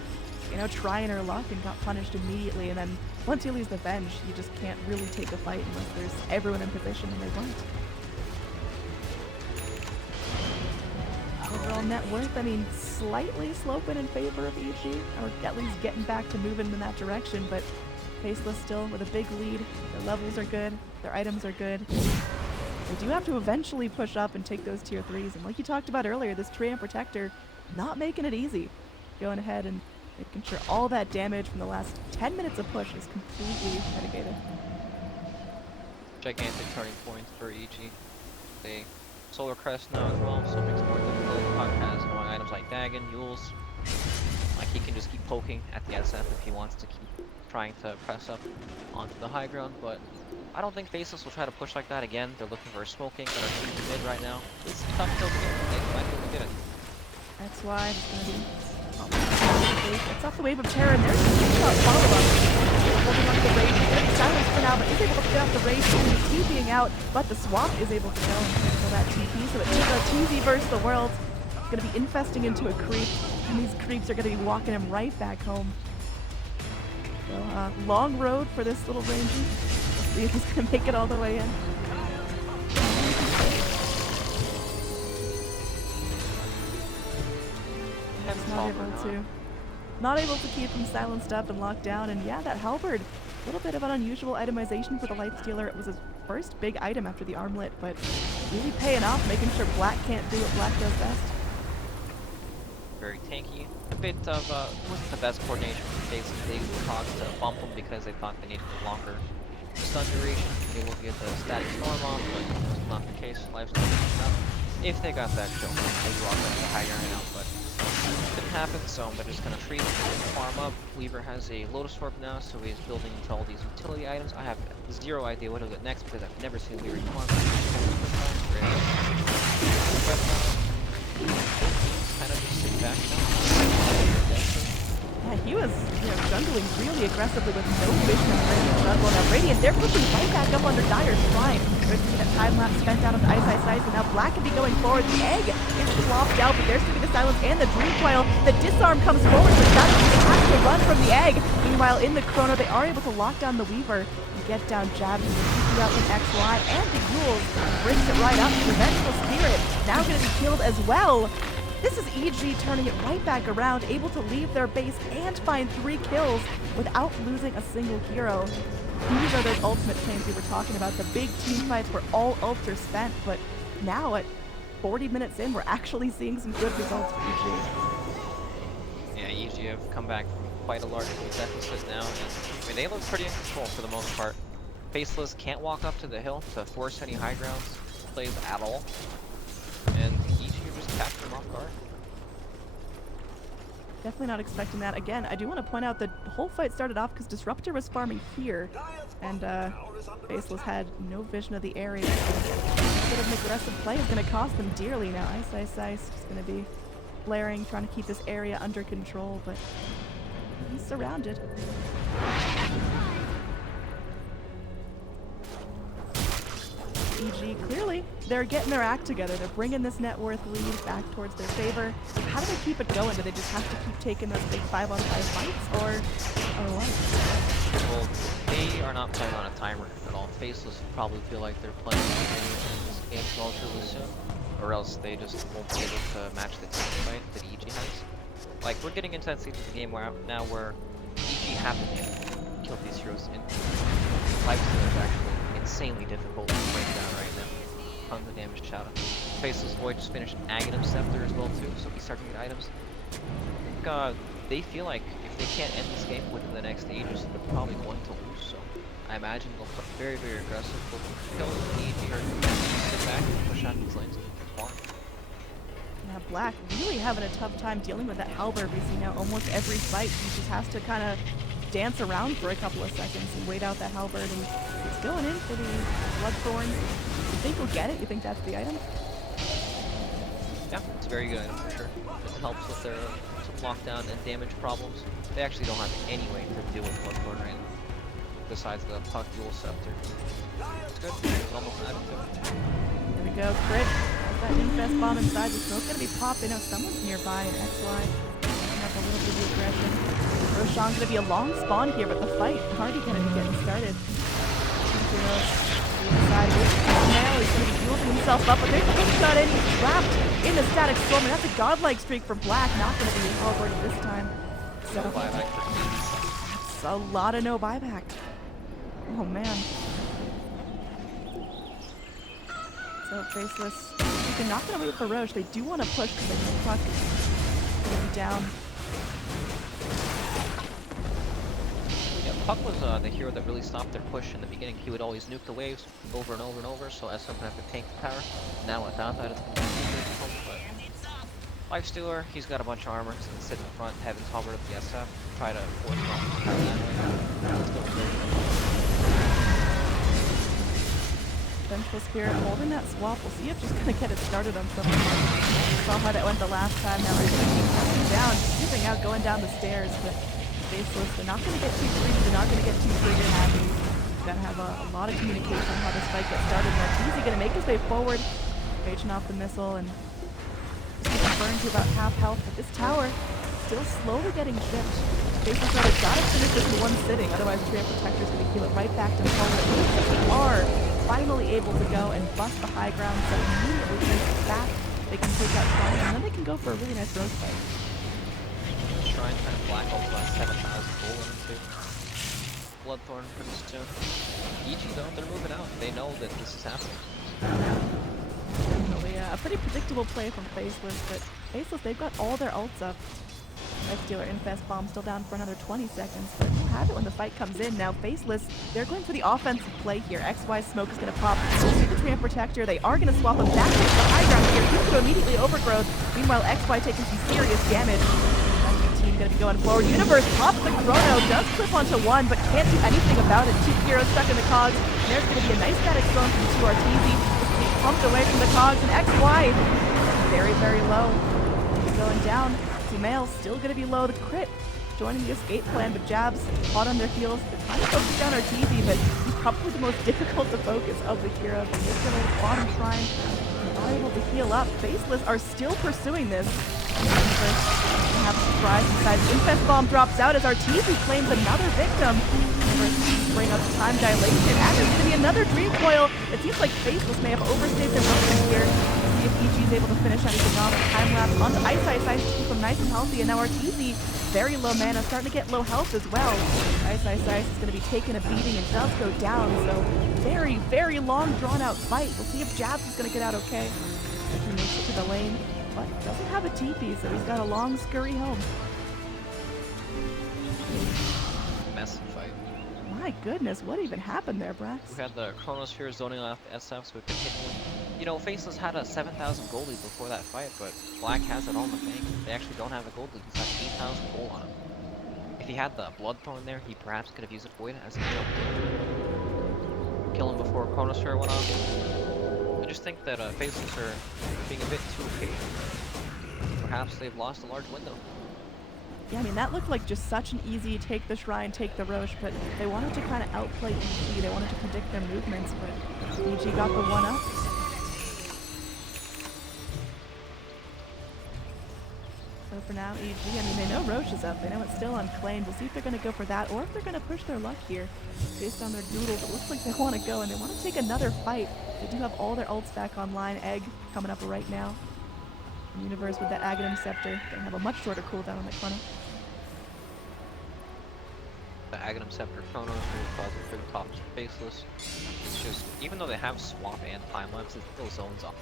trying her luck, and got punished immediately. And then once you lose the Venge, you just can't really take a fight unless there's everyone in position, and they weren't. Overall net worth, I mean, slightly sloping in favor of EG, or at least getting back to moving in that direction, but Faceless still with a big lead. Their levels are good, their items are good. They do have to eventually push up and take those tier 3s, and like you talked about earlier, this Treant Protector not making it easy. Going ahead and making sure all that damage from the last 10 minutes of push is completely mitigated. Gigantic turning point for EG. They Solar Crest now as well, so it makes it more difficult. Puck has annoying items like Dagon, Yules. Like he can just keep poking at the SF if he wants to keep trying to press up onto the high ground, but I don't think Faceless will try to push like that again. They're looking for a smoking that are keeping mid right now. It's a tough kill to get. They might be able to get it. That's why it's going to be... It's off the wave of terror, and there's a follow-up. Holding on to the rage. There's silence for now, but is able to get off the rage. He's TPing out, but the swap is able to go and cancel that TP. So it's a 2v versus the world. It's going to be infesting into a creep, and these creeps are going to be walking him right back home. So, long road for this little Ranger. Let's see if he's going to make it all the way in. Not able to keep him silenced up and locked down, and yeah, that halberd, a little bit of an unusual itemization for the Lightstealer. It was his first big item after the armlet, but really paying off, making sure Black can't do what Black does best. Very tanky. A bit of, wasn't the best coordination for Faceless. They thought to bump him because they thought they needed a longer stun duration to be able to get the static storm off, but that's not the case. Lifesteal was enough. If they got that kill, they walk up the high ground now, but didn't happen, so they're just gonna freeze and farm up. Weaver has a Lotus Orb now, so he's building into all these utility items. I have zero idea what he'll get next because I've never seen Weaver farm. Kind of just sit back now. Yeah, he was jungling really aggressively with no vision of Radiant jungle. Now Radiant, they're pushing right back up under Dire's Shrine. There's a time lapse spent out of the Ice, and now Black can be going forward. The egg is plopped out, but there's going to be the silence and the Dream Coil. The disarm comes forward, but Dynasty has to run from the egg. Meanwhile, in the Chrono, they are able to lock down the Weaver and get down jabs and the out from XY, and the Yules brings it right up. The Vengeful Spirit now going to be killed as well. This is EG turning it right back around, able to leave their base and find 3 kills without losing a single hero. These are those ultimate plays we were talking about, the big team fights where all ults are spent, but now at 40 minutes in, we're actually seeing some good results for EG. Yeah, EG have come back from quite a large deficit now, and I mean, they look pretty in control for the most part. Faceless can't walk up to the hill to force any high grounds plays at all, and EG just catch them off guard. Definitely not expecting that. Again, I do want to point out the whole fight started off because Disruptor was farming here, and Faceless had no vision of the area. So a bit of an aggressive play is going to cost them dearly now. Ice is going to be flaring, trying to keep this area under control, but he's surrounded. EG, clearly, they're getting their act together. They're bringing this net worth lead back towards their favor. How do they keep it going? Do they just have to keep taking those big 5-on-5 fights, or what? Well, they are not playing on a timer at all. Faceless probably feel like they're playing this game relatively soon, or else they just won't be able to match the team fight that EG has. Like, we're getting into that stage of the game where EG have to kill these heroes in Lifesteal is actually insanely difficult to break down right now. Tons of damage to Shadow. Faceless Void just finished Aghanim Scepter as well too, so he's starting to get items. I think, they feel like if they can't end this game within the next stages, they're probably going to lose, so I imagine they'll play very, very aggressive, looking for kills with the EG, or sit back and push out these lanes. Yeah, Black really having a tough time dealing with that halberd. We see now almost every fight he just has to kind of dance around for a couple of seconds and wait out that halberd, and he's going in for the Bloodthorn. You think he'll get it? You think that's the item? Yeah, it's a very good item for sure. It helps with their lockdown and damage problems. They actually don't have any way to deal with Bloodthorn right now, besides the Puck Dual Scepter. It's good. It's almost an item too. There we go, crit. That infest bomb inside. The smoke's gonna be popping. Oh, someone's nearby in XY. Up a little bit of aggression. Roshan's gonna be a long spawn here, but the fight already gonna be getting started. Now he's gonna be using himself up, but there's a shot in. He's trapped in the static storm, and that's a godlike streak for Black. Not gonna be halberd this time. So that's a lot of no buyback. Oh man. So Faceless, they're not gonna wait for Roche. They do want to push because they know Puck will be down. Puck was the hero that really stopped their push in the beginning. He would always nuke the waves over and over and over, so SM would have to tank the tower. Now without that, it's going to be difficult, but Lifestealer, he's got a bunch of armor, so he can sit in front, Heaven's Hovered up the SF, try to force him off that way. It's going very good. Vengeful Spirit holding that swap. We'll see if she's gonna get it started on something. Saw how that went the last time. Now we're coming down, skipping out, going down the stairs. But Faceless, they're not gonna get too greedy. They're not gonna get too trigger happy. Gotta have a lot of communication on how this fight gets started. Martizi gonna make his way forward, raging off the missile, and just burned to about half health. But this tower still slowly getting chipped. Faceless know they've gotta finish this in one sitting, otherwise the Treant Protector's gonna heal it right back to full. They are finally able to go and bust the high ground, so immediately Faceless back. They can take out Shrine, and then they can go for a really nice road fight. Shrine kind of black ult last 7,000 gold on him too. Bloodthorn for this too. EG though, they're moving out. They know that this is happening. Definitely a pretty predictable play from Faceless, but Faceless, they've got all their ults up. Lifestealer Infest Bomb still down for another 20 seconds, but they'll have it when the fight comes in. Now Faceless, they're going for the offensive play here. XY Smoke is going to pop. We'll see the Treant Protector. They are going to swap him back into the high ground here. He's going to immediately overgrowth. Meanwhile, XY taking some serious damage. Team going to be going forward. Universe pops the Chrono, does clip onto one, but can't do anything about it. Two heroes stuck in the cogs. And there's going to be a nice static zone from 2RTZ. Just being pumped away from the cogs, and XY very, very low. He's going down. Sumail still going to be low. The crit joining the escape plan, but Jabs hot on their heels. They're trying to focus down RTZ, but he's probably the most difficult to focus of the heroes. And they're going to bottom shrine. Not able to heal up. Faceless are still pursuing this. Have a surprise inside. The Infest Bomb drops out as RTZ claims another victim. Bring up time dilation. And there's going to be another Dream Coil. It seems like Faceless may have overstayed their welcome here. See if EG is able to finish anything off. Time lapse onto Ice to keep him nice and healthy. And now RTZ, very low mana, starting to get low health as well. Ice is going to be taking a beating and does go down. So very, very long, drawn-out fight. We'll see if Jabs is going to get out okay. If he makes it to the lane. But doesn't have a TP, so he's got a long scurry home. Messy fight. My goodness, what even happened there, Brax? We had the Chronosphere zoning off the SF, so we could hit him. You know, Faceless had a 7,000 gold lead before that fight, but Black has it all in the bank. They actually don't have a gold lead. He's got 8,000 gold on him. If he had the Bloodthorn there, he perhaps could have used it Void as a kill him before Chronosphere went off. I just think that Faceless are being a bit too patient. Perhaps they've lost a large window. Yeah, I mean, that looked like just such an easy take the Shrine, take the Roche, but they wanted to kind of outplay EG. They wanted to predict their movements, but EG got the one up. So for now, EG, I mean, they know Roche is up. They know it's still unclaimed. We'll see if they're going to go for that, or if they're going to push their luck here. Based on their noodles, it looks like they want to go, and they want to take another fight. They do have all their ults back online. Egg coming up right now. Universe with that Aghanim Scepter. Gonna have a much shorter cooldown on that Chrono. The Aghanim Scepter Chronos will cause a big top Faceless. It's just, even though they have swap and time lapse, it still zones off.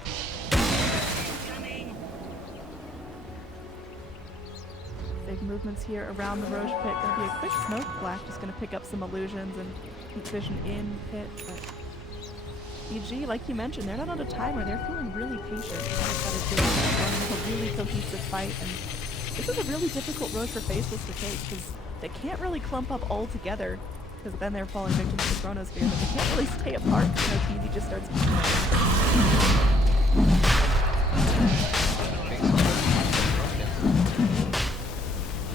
Big movements here around the Roche pit. Gonna be a quick smoke. Black just gonna pick up some illusions and keep vision in pit. But EG, like you mentioned, they're not on a timer. They're feeling really patient. They're a really cohesive fight, and this is a really difficult road for Faceless to take because they can't really clump up all together because then they're falling victim to the Chronosphere, but they can't really stay apart because TZ just starts.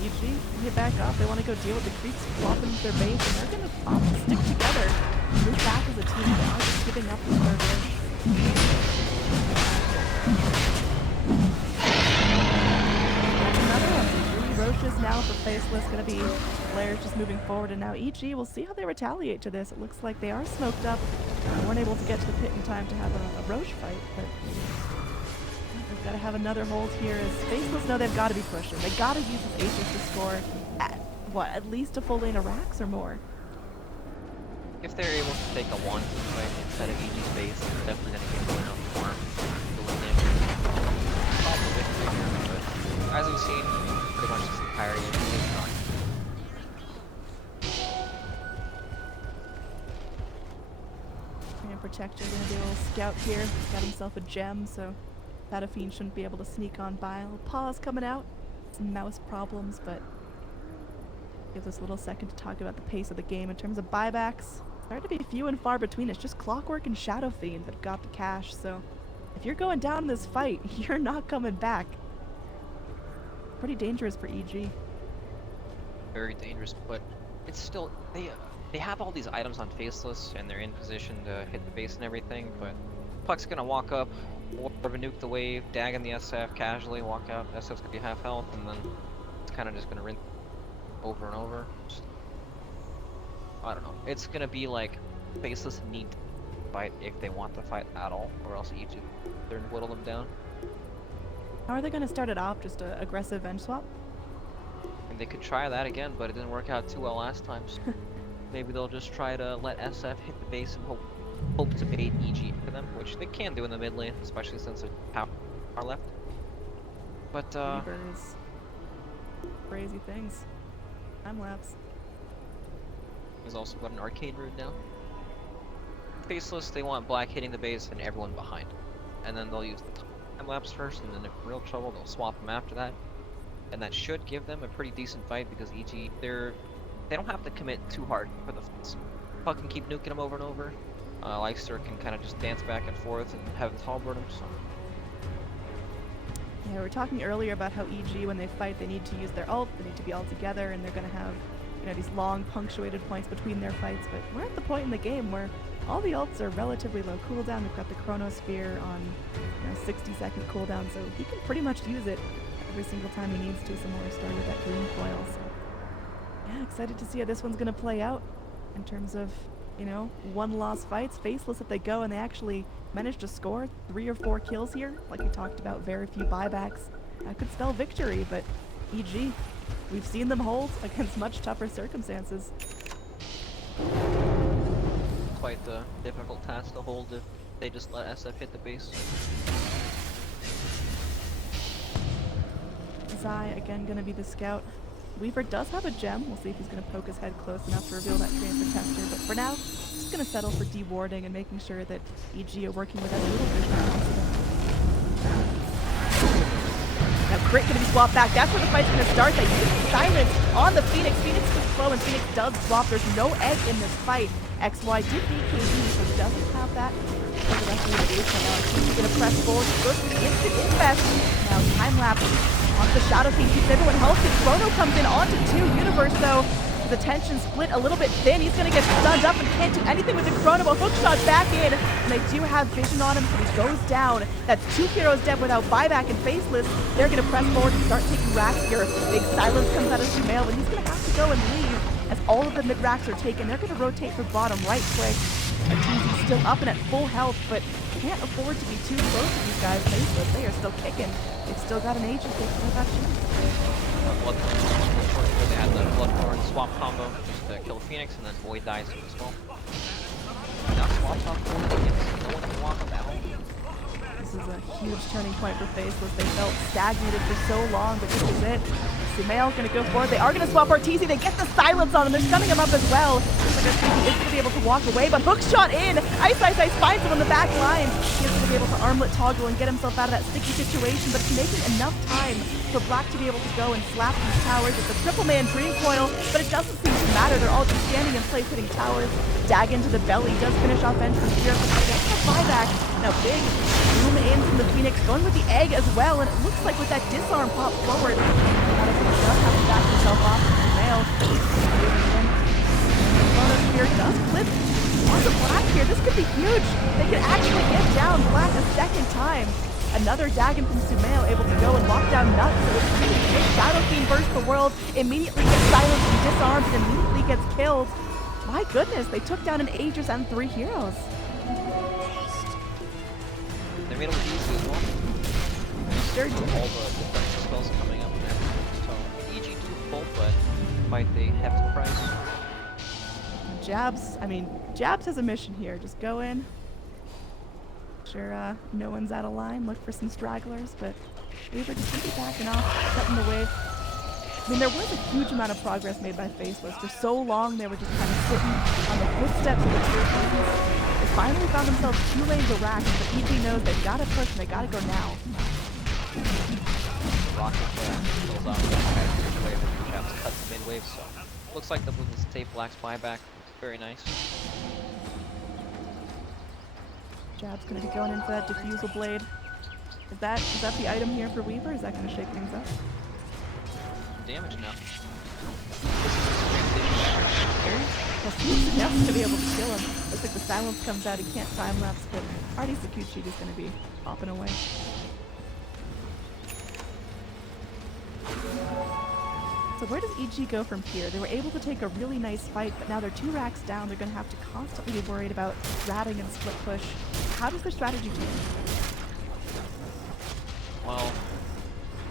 EG, get back up. They want to go deal with the creeps flopping into their base, and they're going to stick together. Move back as a team. They are just giving up the third round. Another one. 3 Roches now for Faceless. Going to be players just moving forward, and now EG. We'll see how they retaliate to this. It looks like they are smoked up. They weren't able to get to the pit in time to have a Roche fight, but they've got to have another hold here as Faceless know they've got to be pushing. They've got to use this Aegis to score at least a full lane of Rax or more. If they're able to take a 1-2 fight instead of EG's base, they're definitely going to get going on the farm. Probably victory here, but as we've seen, pretty much this entire game is not. Protector gonna do a little scout here. He's got himself a gem, so Shadow Fiend shouldn't be able to sneak on by. A little pause coming out. Some mouse problems, but give us a little second to talk about the pace of the game in terms of buybacks. Starting to be few and far between. It's just Clockwork and Shadow Fiend that have got the cash, so if you're going down in this fight, you're not coming back. Pretty dangerous for EG. Very dangerous, but it's still they have all these items on Faceless and they're in position to hit the base and everything, but Puck's gonna walk up, or nuke the wave, dag in the SF, casually walk out. SF's gonna be half health, and then it's kind of just gonna rinse over and over. Just, I don't know. It's gonna be like Faceless need to fight if they want to fight at all, or else EG they're gonna whittle them down. How are they going to start it off? Just an aggressive bench swap? And they could try that again, but it didn't work out too well last time. So maybe they'll just try to let SF hit the base and hope to bait EG for them, which they can do in the mid lane, especially since there's power left. But Reavers. Crazy things. Time lapse. He's also got an arcade route now. Faceless, they want Black hitting the base and everyone behind, and then they'll use the time lapse first, and then if real trouble, they'll swap them after that. And that should give them a pretty decent fight because EG, they don't have to commit too hard for the fights. Puck can keep nuking them over and over. Leicester can kind of just dance back and forth and have the halberd them. So. Yeah, we were talking earlier about how EG, when they fight, they need to use their ult, they need to be all together, and they're going to have, you know, these long punctuated points between their fights. But we're at the point in the game where all the ults are relatively low cooldown. We've got the Chronosphere on 60-second cooldown, so he can pretty much use it every single time he needs to, similar story with that green coil. So yeah, excited to see how this one's going to play out in terms of, you know, one-loss fights. Faceless, if they go and they actually manage to score 3 or 4 kills here, like we talked about, very few buybacks, that could spell victory. But EG, we've seen them hold against much tougher circumstances. Quite a difficult task to hold if they just let SF hit the base. Zai, again, going to be the scout. Weaver does have a gem. We'll see if he's going to poke his head close enough to reveal that transfer tester. But for now, just going to settle for dewarding and making sure that EG are working with as little vision as possible. Now Crit going to be swapped back. That's where the fight's going to start. They use silence on the Phoenix. Phoenix is slow, and Phoenix does swap. There's no egg in this fight. XY did DKD, so doesn't have that for the rest of the base. Now he's going to press forward. Goes for the instant invest. Now time lapse on the Shadow Fiend. Keeps everyone healthy. Chrono comes in onto 2. Universe, though, his attention split a little bit thin. He's going to get stunned up and can't do anything with the Chrono. A hook shot back in, and they do have vision on him, so he goes down. That's 2 heroes dead without buyback and Faceless. They're going to press forward and start taking racks here. Big silence comes out of Sumail, but he's going to have to go and leave. As all of the mid-racks are taken, they're going to rotate for bottom right quick. Arteezy's still up and at full health, but can't afford to be too close to these guys. Faceless, they are still kicking. They've still got an Aegis they can have chance. They had the Bloodthorn swap combo just to kill Phoenix, and then Void dies as well. Now swaps off Void, no one can walk them out. This is a huge turning point for Faceless. They felt stagnated for so long, but this is it. Sumail gonna go forward. They are gonna swap Arteezy. They get the silence on him. They're stunning him up as well. Looks like Arteezy is gonna be able to walk away, but hook shot in. Ice finds him on the back line. He is gonna be able to armlet toggle and get himself out of that sticky situation, but it's making enough time for Black to be able to go and slap these towers. It's a triple man dream coil, but it doesn't seem to matter. They're all just standing in place hitting towers. Dag into the belly, does finish off entrance here, but they get the buyback. Now big zoom in from the Phoenix, going with the egg as well, and it looks like with that disarm pop forward, does have to back himself off from the mail. Chronosphere does clip on the Black here. This could be huge. They could actually get down Black a second time. Another Dagon from Sumail able to go and lock down Nuts. So it's really big. Shadow Fiend burst the world, immediately gets silenced and disarmed, and immediately gets killed. My goodness, they took down an Aegis and 3 heroes. They made it look easy as well. Sure did. All the defensive spells coming up now. So EG do full, but quite the hefty price. Jabs has a mission here. Just go in. Sure, no one's out of line. Look for some stragglers, but Weaver just gonna be backing off, cutting the wave. I mean, there was a huge amount of progress made by Faceless. For so long, they were just kind of sitting on the footsteps of the tier 3s. They finally found themselves 2 lanes of racks, but EG knows they've got to push and they got to go now. Rocket pulls off the wave and Chaps cuts the mid wave, so looks like the blue is safe. Black's buyback. Very nice. Jab's going to be going in for that diffusal blade. Is that the item here for Weaver? Is that going to shake things up? Damage now. Well, Steve's enough to be able to kill him. Looks like the silence comes out. He can't time lapse, but Artie's the cute sheet is going to be hopping away. So where does EG go from here? They were able to take a really nice fight, but now they're 2 racks down. They're going to have to constantly be worried about ratting and split push. How does their strategy change? Well,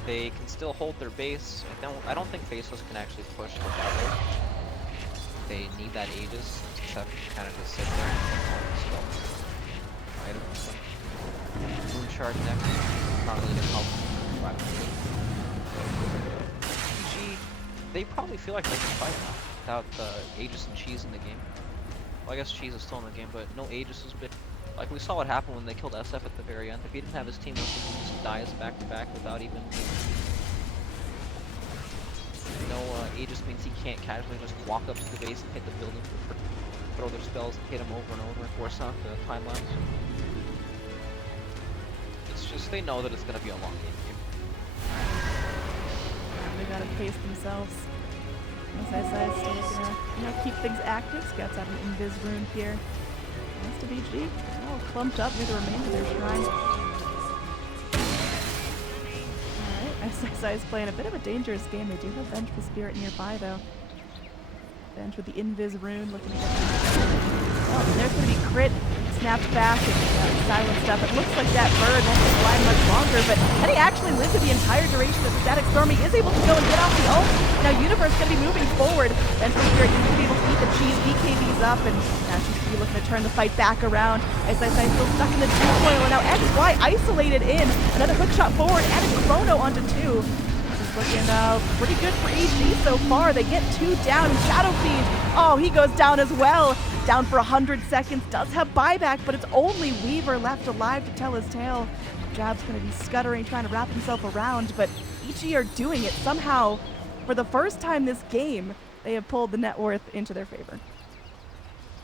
they can still hold their base. I don't think Faceless can actually push the battle. They need that Aegis, except kind of just sit there and skill. Items. Moon Shard next. Not really gonna help. PG, they probably feel like they can fight now without Aegis and Cheese in the game. Well, I guess Cheese is still in the game, but no Aegis is big. Like, we saw what happened when they killed SF at the very end. If he didn't have his team with him, he just dies back to back without even... No Aegis means he can't casually just walk up to the base and hit the building, throw their spells and hit him over and over and force out the time lapse. It's just, they know that it's going to be a long game here. They gotta pace themselves. SSI still gonna keep things active. Scouts out an invis rune here. Rest of EG all clumped up near the remainder of their shrine. Alright, SSI is playing a bit of a dangerous game. They do have Vengeful Spirit nearby though. Bench with the invis rune looking to get oh, and there's gonna be crit, snapped back, and silent stuff. It looks like that bird won't be flying much longer, but can he actually live to the entire duration of the Static Storm? He is able to go and get off the ult. Now Universe gonna be moving forward. Vengeful Spirit is gonna be able to eat the cheese, BKB's up, and now she's gonna be looking to turn the fight back around. SSI still stuck in the 2-coil, and now XY isolated in. Another hook shot forward, and a chrono onto 2. Looking pretty good for EG so far. They get 2 down. Shadow Fiend, oh, he goes down as well. Down for 100 seconds. Does have buyback, but it's only Weaver left alive to tell his tale. Jab's going to be scuttering, trying to wrap himself around, but EG are doing it somehow. For the first time this game, they have pulled the net worth into their favor.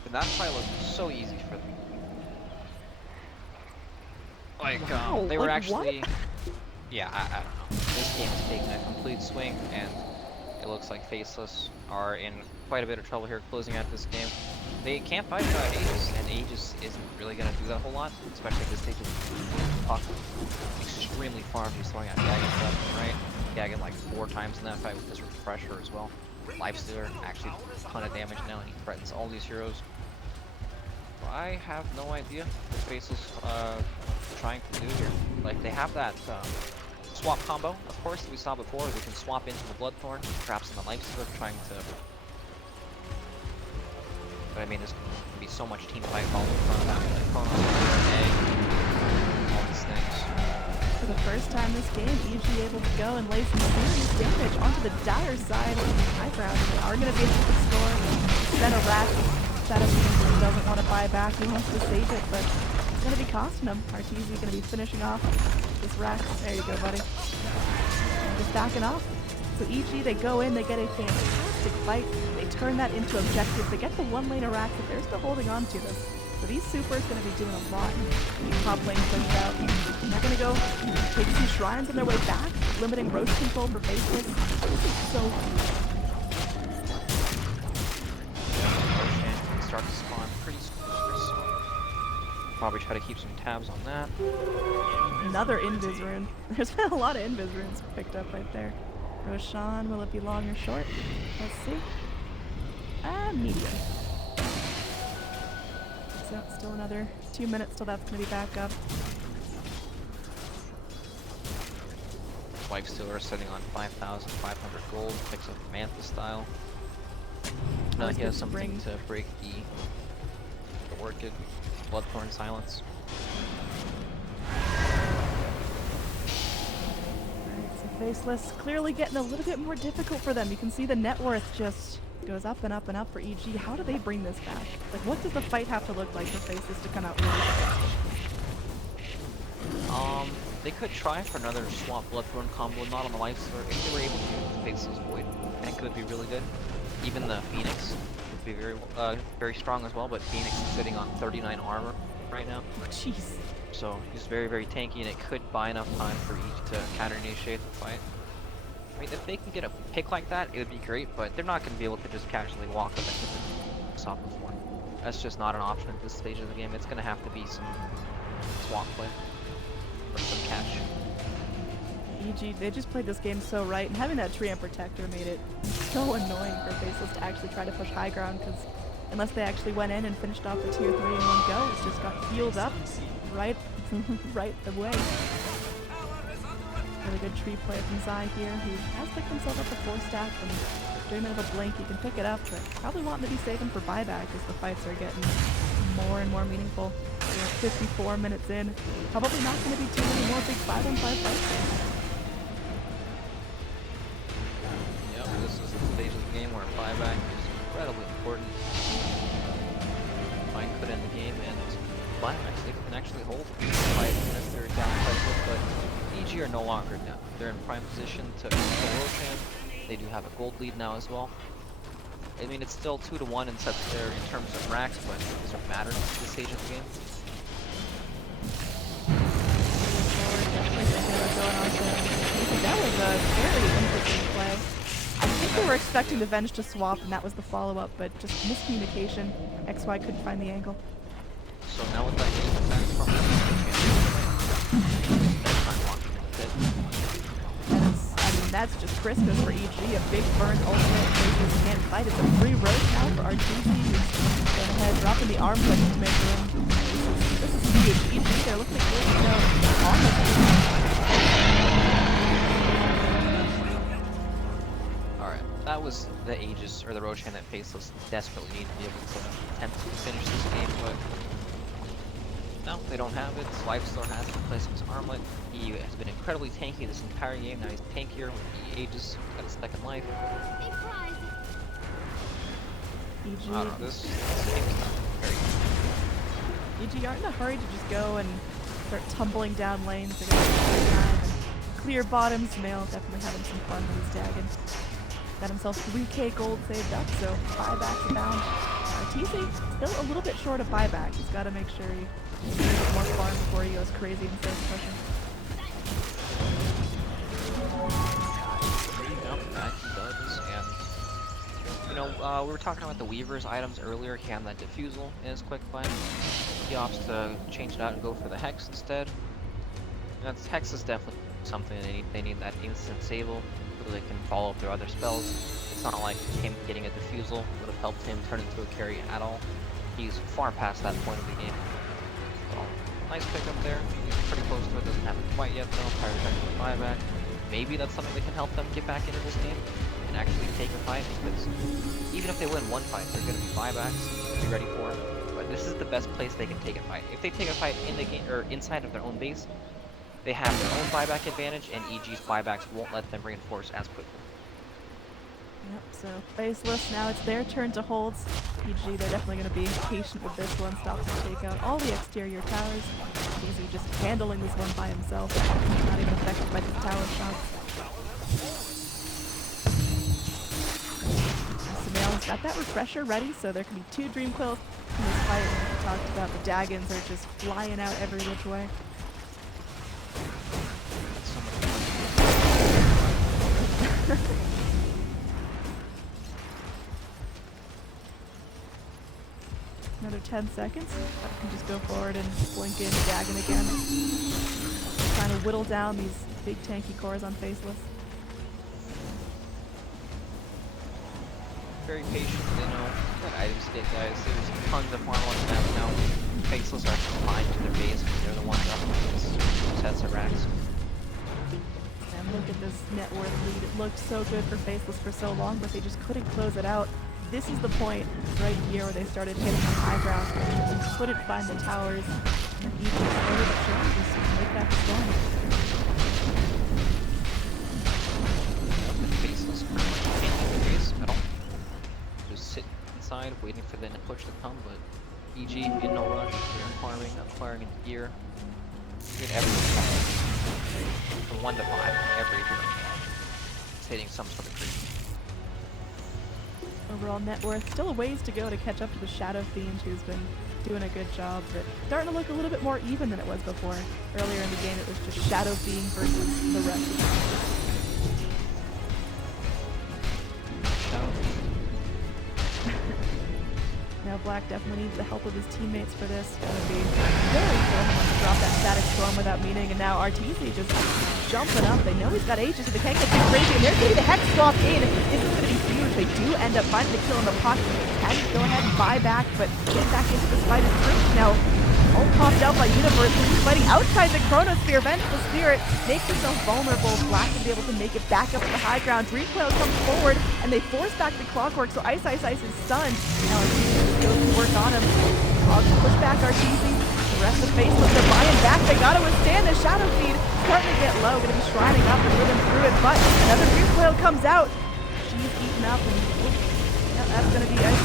And that fight looked so easy for them. Like, wow, they were like actually... What? Yeah, I don't know. This game is taking a complete swing, and it looks like Faceless are in quite a bit of trouble here closing out this game. They can't fight without Aegis, and Aegis isn't really going to do that a whole lot, especially at this stage of the puck. Extremely farmed, he's throwing out Gagan stuff, right? Gagan like 4 times in that fight with his refresher as well. Lifestealer, actually a ton of damage now, and he threatens all these heroes. I have no idea what Faceless trying to do here. Like, they have that swap combo, of course, that we saw before. They can swap into the Bloodthorn, perhaps in the Lifestealer, trying to... But I mean, there's going to be so much team fight following in front of that. Like, Chronos, Egg, all these things. For the first time this game, EG able to go and lay some serious damage onto the dire side. Eyebrows are going to be able to score. Then a rat. Shadow Fiend doesn't want to buy back. He wants to save it, but it's going to be costing him. Arteezy going to be finishing off this rack. There you go, buddy. And just backing off. So EG, they go in, they get a fantastic fight. They turn that into objectives. They get the 1 lane of racks, but they're still holding on to this. So these supers going to be doing a lot. Top lane pushed out. And they're going to go take some shrines on their way back, limiting Roche control for Faceless. This is so huge. Start to spawn pretty soon. Probably try to keep some tabs on that. Another invis rune. There's been a lot of invis runes picked up right there. Roshan, will it be long or short? Let's see. Medium. So still another 2 minutes till that's gonna be back up. Lifestealer sitting on 5,500 gold, picks up Mantha style. Now he has something to break the Orchid, Bloodthorn Silence. Alright, so Faceless clearly getting a little bit more difficult for them. You can see the net worth just goes up and up and up for EG. How do they bring this back? Like, what does the fight have to look like for Faceless to come out really fast? They could try for another swap Bloodthorn combo, not on the life sword. If they were able to with the Faceless Void, I think it would be really good. Even the Phoenix would be very strong as well, but Phoenix is sitting on 39 armor right now. Oh, jeez. So he's very tanky, and it could buy enough time for each to counter-initiate the fight. I mean, if they can get a pick like that, it would be great, but they're not going to be able to just casually walk up and stop the form. That's just not an option at this stage of the game. It's going to have to be some swap play. Or some catch. EG, they just played this game so right, and having that Treant Protector made it so annoying for Faceless to actually try to push high ground, because unless they actually went in and finished off the tier 3 in one go, it just got healed up right away. Really good tree play from Zai here, who has picked himself up a 4-stack, and during a blink he can pick it up, but probably wanting to be saving for buyback as the fights are getting more and more meaningful. We're 54 minutes in. Probably not going to be too many more big 5-on-5 fights. Yep, this is the stage of the game where buyback is incredibly important. Fine could end the game, and buybacks, they can actually hold the fight if they're down quite quick, but EG are no longer down. They're in prime position to kill Roshan. They do have a gold lead now as well. I mean, it's still 2-1 in sets there in terms of racks, but it doesn't matter at this stage of the game. That was a very interesting play. I think they were expecting the Venge to swap, and that was the follow-up, but just miscommunication. XY couldn't find the angle. So now with that game attack from them, that's just Christmas for EG, a big burn ultimate, Faceless can't fight. It's a free road now for RTC, who's going ahead, dropping the arm click to make room. This is huge. EG, they're looking at good, Alright, that was the Aegis, or the Roshan that Faceless desperately need to be able to attempt to finish this game, but no, they don't have it. Lifestorm has to replace his armlet. He has been incredibly tanky this entire game. Now he's tankier with the Aegis. He's got a second life. EG. I don't know, this game is not very good. EG aren't in a hurry to just go and start tumbling down lanes. They're going to take time and clear bottoms. Nail definitely having some fun with his Dagon. Got himself 3k gold saved up, so buybacks abound. TC still a little bit short of buyback. He's got to make sure he gets more farm before he goes crazy and starts pushing. Back he does, and you know, we were talking about the Weaver's items earlier. He had that Diffusal in his quick find. He opts to change it out and go for the Hex instead. And Hex is definitely something they need that instant sable so they can follow up their other spells. It's not like him getting a Diffusal would have helped him turn into a carry at all. He's far past that point of the game. So, nice pickup there. He's pretty close to it. Doesn't have it quite yet though. Pyrotechnic with buyback. Maybe that's something that can help them get back into this game and actually take a fight, because even if they win one fight, they're going to be buybacks to be ready for it. But this is the best place they can take a fight. If they take a fight in the game or inside of their own base, they have their own buyback advantage, and EG's buybacks won't let them reinforce as quickly. Yep, so Faceless, now it's their turn to hold. EG, they're definitely going to be patient with this one, stop to take out all the exterior towers. Easy just handling this one by himself, not even affected by the tower shots. Sumail's got that refresher ready, so there can be 2 Dream Quills in this fight. And we talked about the Dagons are just flying out every which way. That's so much fun. Another 10 seconds. I can just go forward and blink in Dagon again. Trying to whittle down these big tanky cores on Faceless. Very patient, they know what items to get, guys. There's tons of farm on the map now. Faceless are confined to their base because they're the ones up against sets of racks. And look at this net worth lead. It looked so good for Faceless for so long, but they just couldn't close it out. This is the point right here where they started hitting the high ground. They couldn't find the towers. And even slowly but surely just make that strong. side, waiting for them to push to come, but EG in no rush. They're farming, acquiring into gear. Get everyone from 1 to 5, every hero is hitting some sort of creep. Overall net worth, still a ways to go to catch up to the Shadow Fiend, who's been doing a good job, but starting to look a little bit more even than it was before. Earlier in the game, it was just Shadow Fiend versus the rest of the Now Black definitely needs the help of his teammates for this. Gonna be very careful to drop that static storm without meaning, and now RTZ just jumping up. They know he's got Aegis, so they can't get too crazy, and they're getting the Hex swap in. This is gonna be huge. They do end up finding the kill in the pocket. Can go ahead and buy back, but get back into this fight is tricky now. All popped out by Universe, and he's fighting outside the Chronosphere. Vengeful Spirit makes himself vulnerable. Black can be able to make it back up to the high ground. Dreamcoil comes forward, and they force back the Clockwork, so Ice is stunned. Now Arteezy goes to work on him. Clogs push back Arteezy. The rest of Faceless, they're buying back. They gotta withstand the Shadow Feed. Starting to get low, gonna be shrining up and living through it, but another Dreamcoil comes out. She's eaten up, and that's gonna be Ice.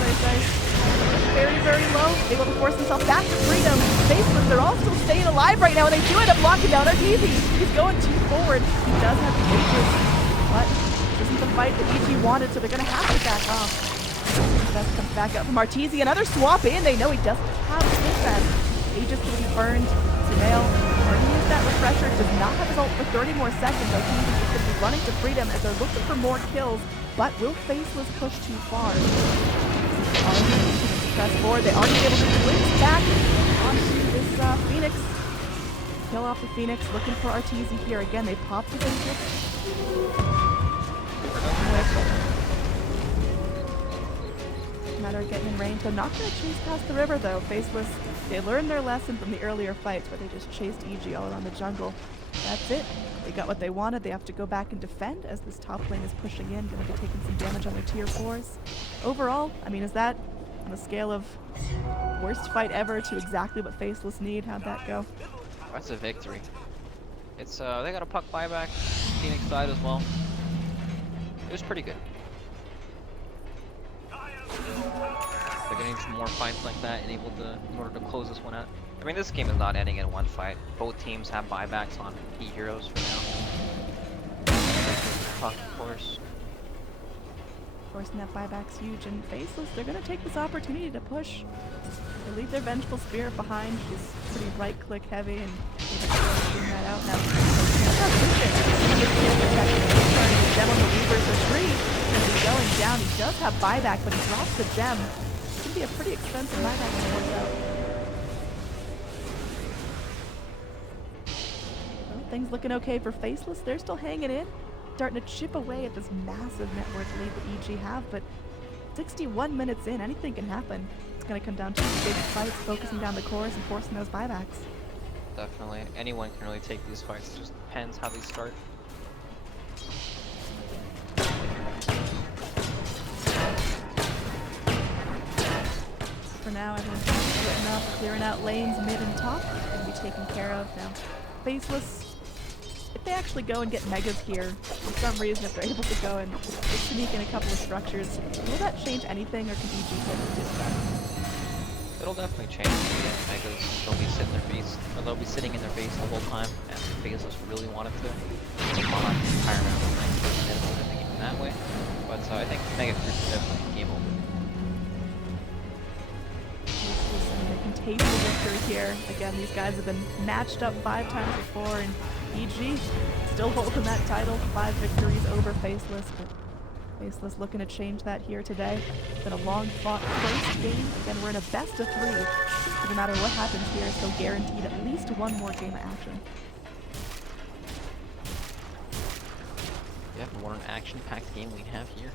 Very, very low, able to force himself back to freedom. Faceless, they're all still staying alive right now, and they do end up locking down Arteezy. He's going too forward. He does have the Aegis, but this isn't the fight that EG wanted, so they're gonna have to back off. Best comes back up from Arteezy. Another swap in. They know he doesn't have the Fast. Aegis will be burned. Sumail already used that refresher. Does not have his ult for 30 more seconds. Arteezy is going to be running to freedom as they're looking for more kills, but will Faceless push too far? Press forward. They aren't able to glimpse back onto this Phoenix. Kill off the Phoenix, looking for Arteezy here. Again, they popped his Aegis. Matter of getting in range. They're not going to chase past the river, though. Faceless, they learned their lesson from the earlier fights where they just chased EG all around the jungle. That's it. They got what they wanted. They have to go back and defend as this top lane is pushing in. Going to be taking some damage on their tier 4s. Overall, I mean, is that on the scale of worst fight ever to exactly what Faceless need? How'd that go? That's a victory. It's they got a puck buyback. Phoenix side as well. It was pretty good. They're getting some more fights like that and able to, in order to close this one out. I mean, this game is not ending in one fight. Both teams have buybacks on key heroes for now. Puck, of course. Of course, and that buyback's huge. And Faceless, they're going to take this opportunity to push. They leave their Vengeful Spirit behind. She's pretty right-click heavy, and they're that out now. Gem on the Weaver, so Tree is going down. He does have buyback, but he drops the gem. It's going to be a pretty expensive buyback when it works out. Well, things looking okay for Faceless. They're still hanging in, starting to chip away at this massive network lead that EG have, but 61 minutes in, anything can happen. It's going to come down to big fights, focusing down the cores and forcing those buybacks. Definitely. Anyone can really take these fights. It just depends how they start. For now, everyone's splitting up, clearing out lanes mid and top. Going to be taken care of now. Faceless, if they actually go and get Megas here, for some reason, if they're able to go and just sneak in a couple of structures, will that change anything, or can EG take it? It'll definitely change. Megas, they'll be sitting in their base, or they'll be sitting in their base the whole time, and Faceless really wanted to. They'll not entire round of nice in that way. But I think Mega Creep is definitely game over. They can taste the victory here. Again, these guys have been matched up 5 times before, and EG still holding that title. 5 victories over Faceless, but Faceless looking to change that here today. It's been a long fought first game. Again, we're in a best of 3. So no matter what happens here, still guaranteed at least one more game of action. Yeah, what an action-packed game we have here.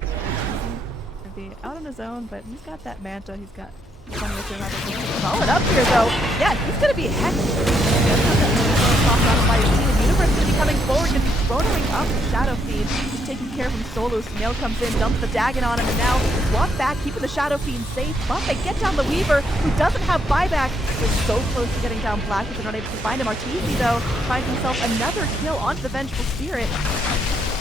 Gonna be out on his own, but he's got that Manta. He's got plenty of opportunity. Solid up here, though. Yeah, he's gonna be hexed. Universe gonna be coming forward, gonna be throwing up the Shadow Fiend. He's taking care of him solo. Snail comes in, dumps the Dagon on him, and now walk back, keeping the Shadow Fiend safe. But they get down the Weaver, who doesn't have buyback. They're so close to getting down Black, but they're not able to find him. Arteezy, though, finds himself another kill onto the Vengeful Spirit.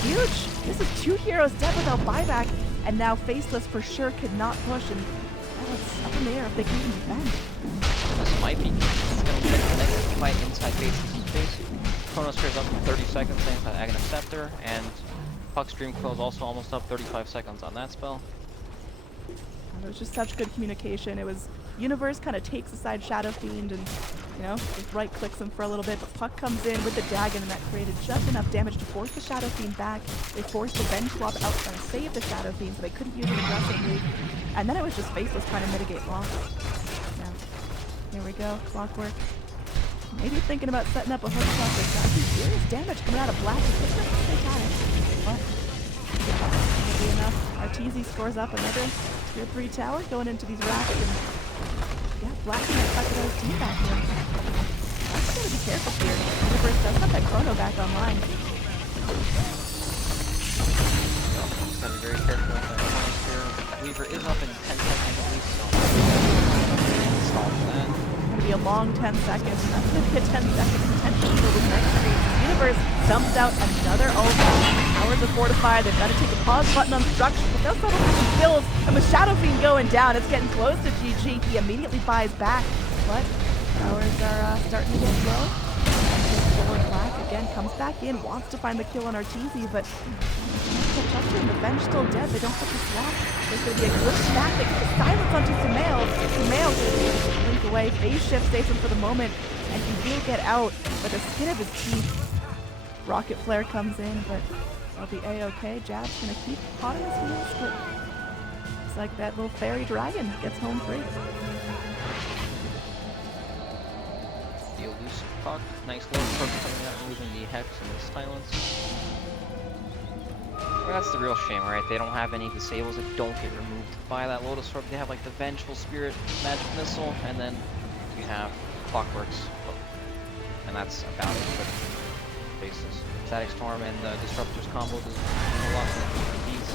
Huge. This is 2 heroes dead without buyback, and now Faceless for sure could not push, and it's up in the air if they can even defend. This might be. It's going to get the next fight inside Faceless' face. Chronos clears up in 30 seconds thanks to Aghanim Scepter, and Puck's Dream Coil is also almost up 35 seconds on that spell. It was just such good communication. It was Universe kind of takes aside Shadow Fiend and, you know, just right clicks him for a little bit, but Puck comes in with the Dagon, and that created just enough damage to force the Shadow Fiend back. They forced the Venge Swap out trying to save the Shadow Fiend, so they couldn't use it aggressively. And then it was just Faceless trying to mitigate loss. Now, here we go, Clockwork. Maybe thinking about setting up a hook shot. There's got some serious damage coming out of Black. It's not satanic, but it'll be enough. Arteezy scores up another tier 3 tower going into these racks, and yeah, Black can't cut those team back here. Black's gotta be careful here. Universe does have that Chrono back online. Just gotta be very careful with that Chronos here. Weaver is up in 10 seconds at least, so stall for that. Be a long 10 seconds, and that's going to be a 10 second potential for the next phase. Universe dumps out another ult. Towers are fortified. They've got to take a pause button on destruction, but they'll settle for some kills. And with Shadow Fiend going down, it's getting close to GG. He immediately buys back, but towers are starting to get slow. Forward Black again comes back in, wants to find the kill on Arteezy, but the Venge still dead. They don't put the swap. There's going to be a glitch back. They get the silence onto Sumail. Sumail just blink away. Phase shift saves him for the moment, and he will get out by the skin of his teeth. Rocket Flare comes in, but it'll be a-okay. Jab's going to keep potting his heels, but it's like that little fairy dragon gets home free. The elusive Puck. Nice little perk coming out, removing the Hex and the Silence. Well, that's the real shame, right? They don't have any disables that don't get removed by that Lotus Orb. They have like the Vengeful Spirit, Magic Missile, and then you have Clockwork's Hook. And that's about it for Faceless. Static Storm and the Disruptor's combo does a lot of these.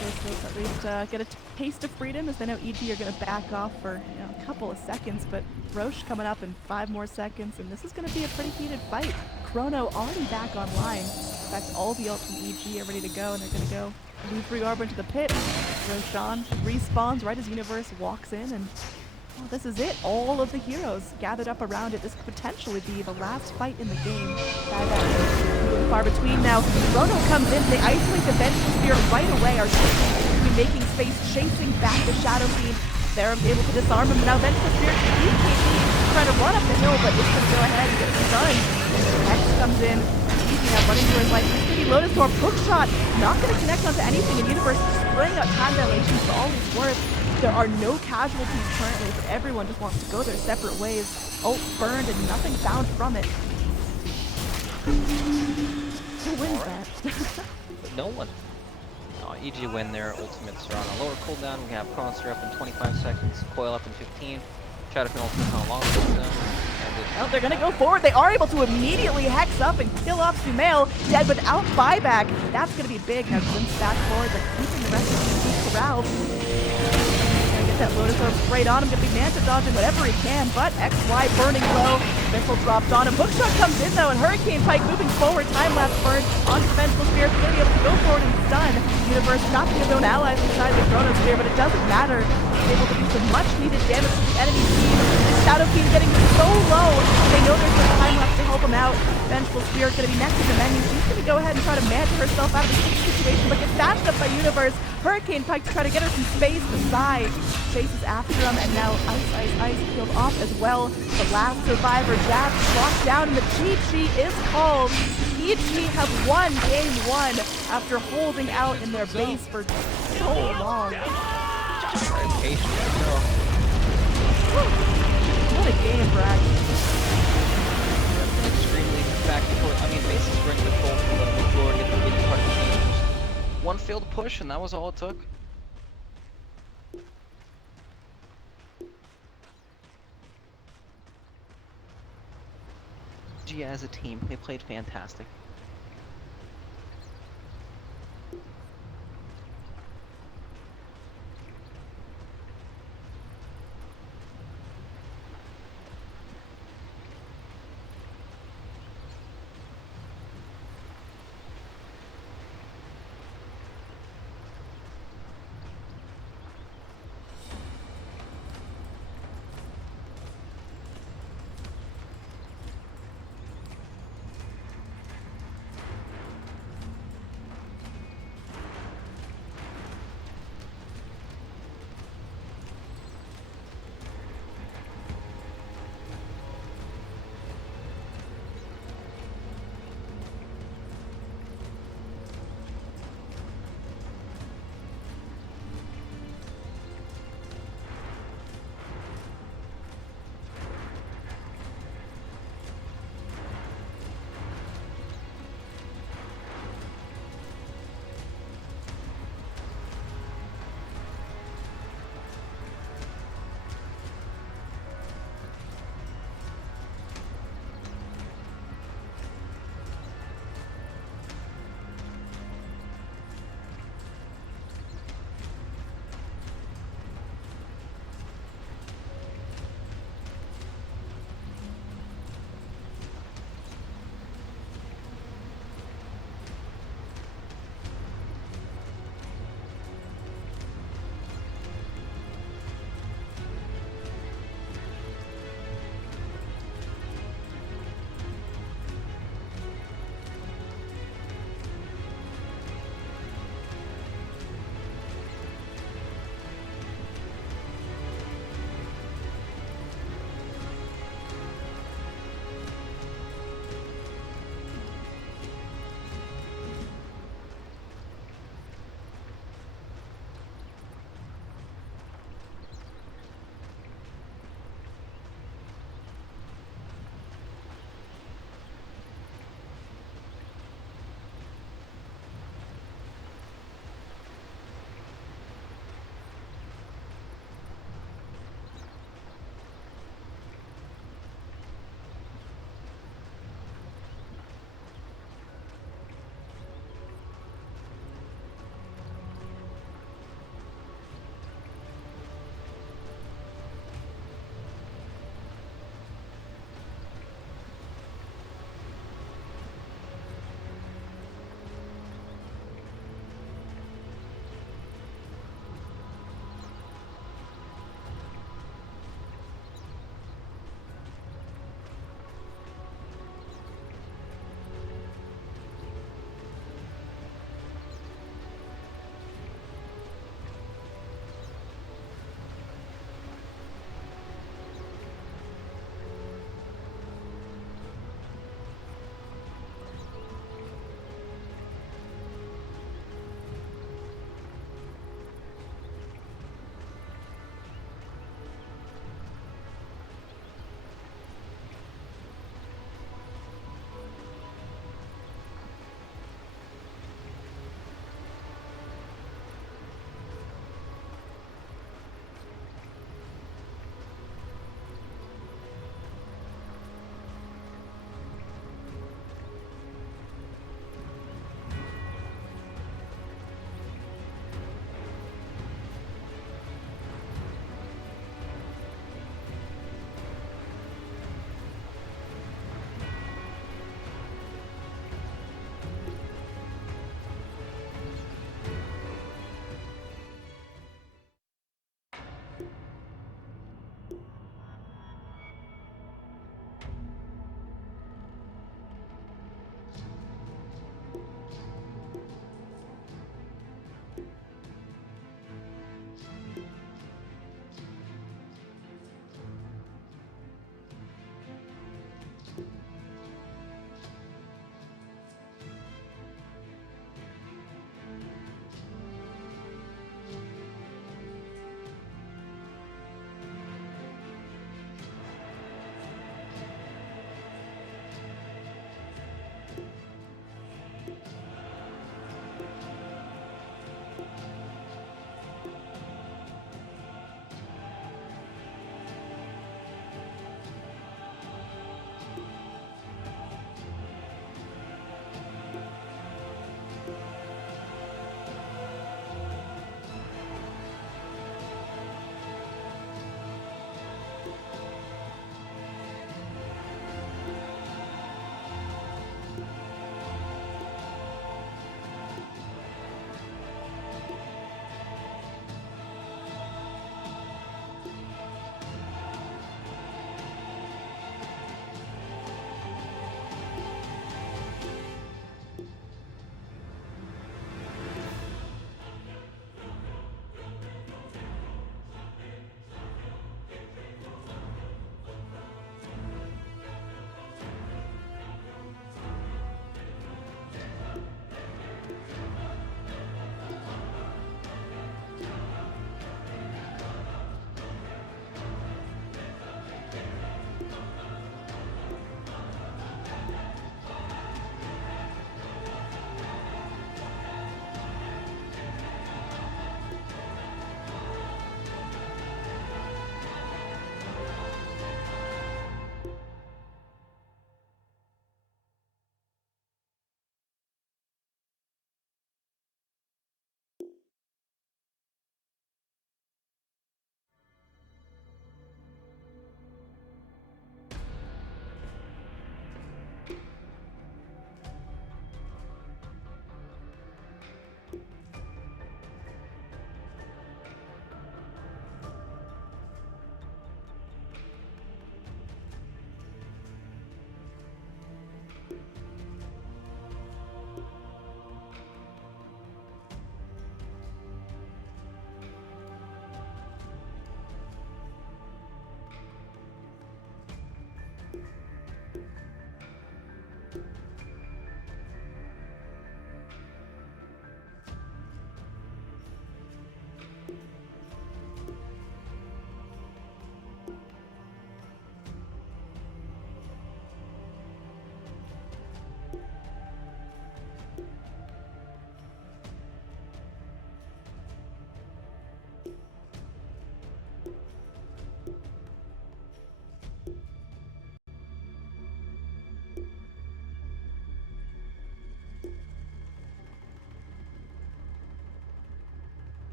Faceless at least get a taste of freedom, as they know EG are going to back off for a couple of seconds, but Roche coming up in 5 more seconds, and this is going to be a pretty heated fight. Chrono already back online. In fact, all the ults from EG are ready to go, and they're going to go move Reorb into the pit. Roshan respawns right as Universe walks in, and well, this is it. All of the heroes gathered up around it. This could potentially be the last fight in the game. Far between now. Chrono comes in. They isolate the Vengeful Spirit right away. Are making space, chasing back the Shadow Fiend. They're able to disarm him. Now Vengeful Spirit trying to run up the hill, but it's going to go ahead and get stunned. Hex comes in. Easy now running through his life. This could be Lotus Orb. Hook shot. Not going to connect onto anything. And Universe spraying out time dilation for all it's worth. There are no casualties currently, but everyone just wants to go their separate ways. Ult burned and nothing found from it. Who wins that? No one. EG win their ultimates are on a lower cooldown. We have Chronos up in 25 seconds, Coil up in 15, Shadow Fiend ultimate on a longer cooldown. Well, they're gonna go forward. They are able to immediately hex up and kill off Sumail, dead without buyback. That's gonna be big. Now glimpse back forward. They're keeping the rest of the team corralled. That Lotus Orb sprayed on him, gonna be Manta dodging whatever he can, but XY burning low. Missile dropped on him. Hookshot comes in though, and Hurricane Pike moving forward. Time lapse burn onto the Vengeful Spirit, gonna be able to go forward and stun. Universe not to his own allies inside the Chronosphere, but it doesn't matter. He's able to do some much needed damage to the enemy team. The Shadow Fiend getting so low, they know there's some time left to help him out. Vengeful Spirit gonna be next in the menu. She's gonna go ahead and try to Manta herself out of this situation, but gets dashed up by Universe. Hurricane Pike to try to get her some space beside. Chases after him, and now Ice killed off as well. The last survivor, Jab, locked down, and the GG is called. EG have won game 1 after holding out in their base for so long. Very patient girl. What a game, Brad. Extremely back and forth. I mean, bases were in control for the majority of the beginning part of the game. Just one failed push, and that was all it took. As a team, they played fantastic.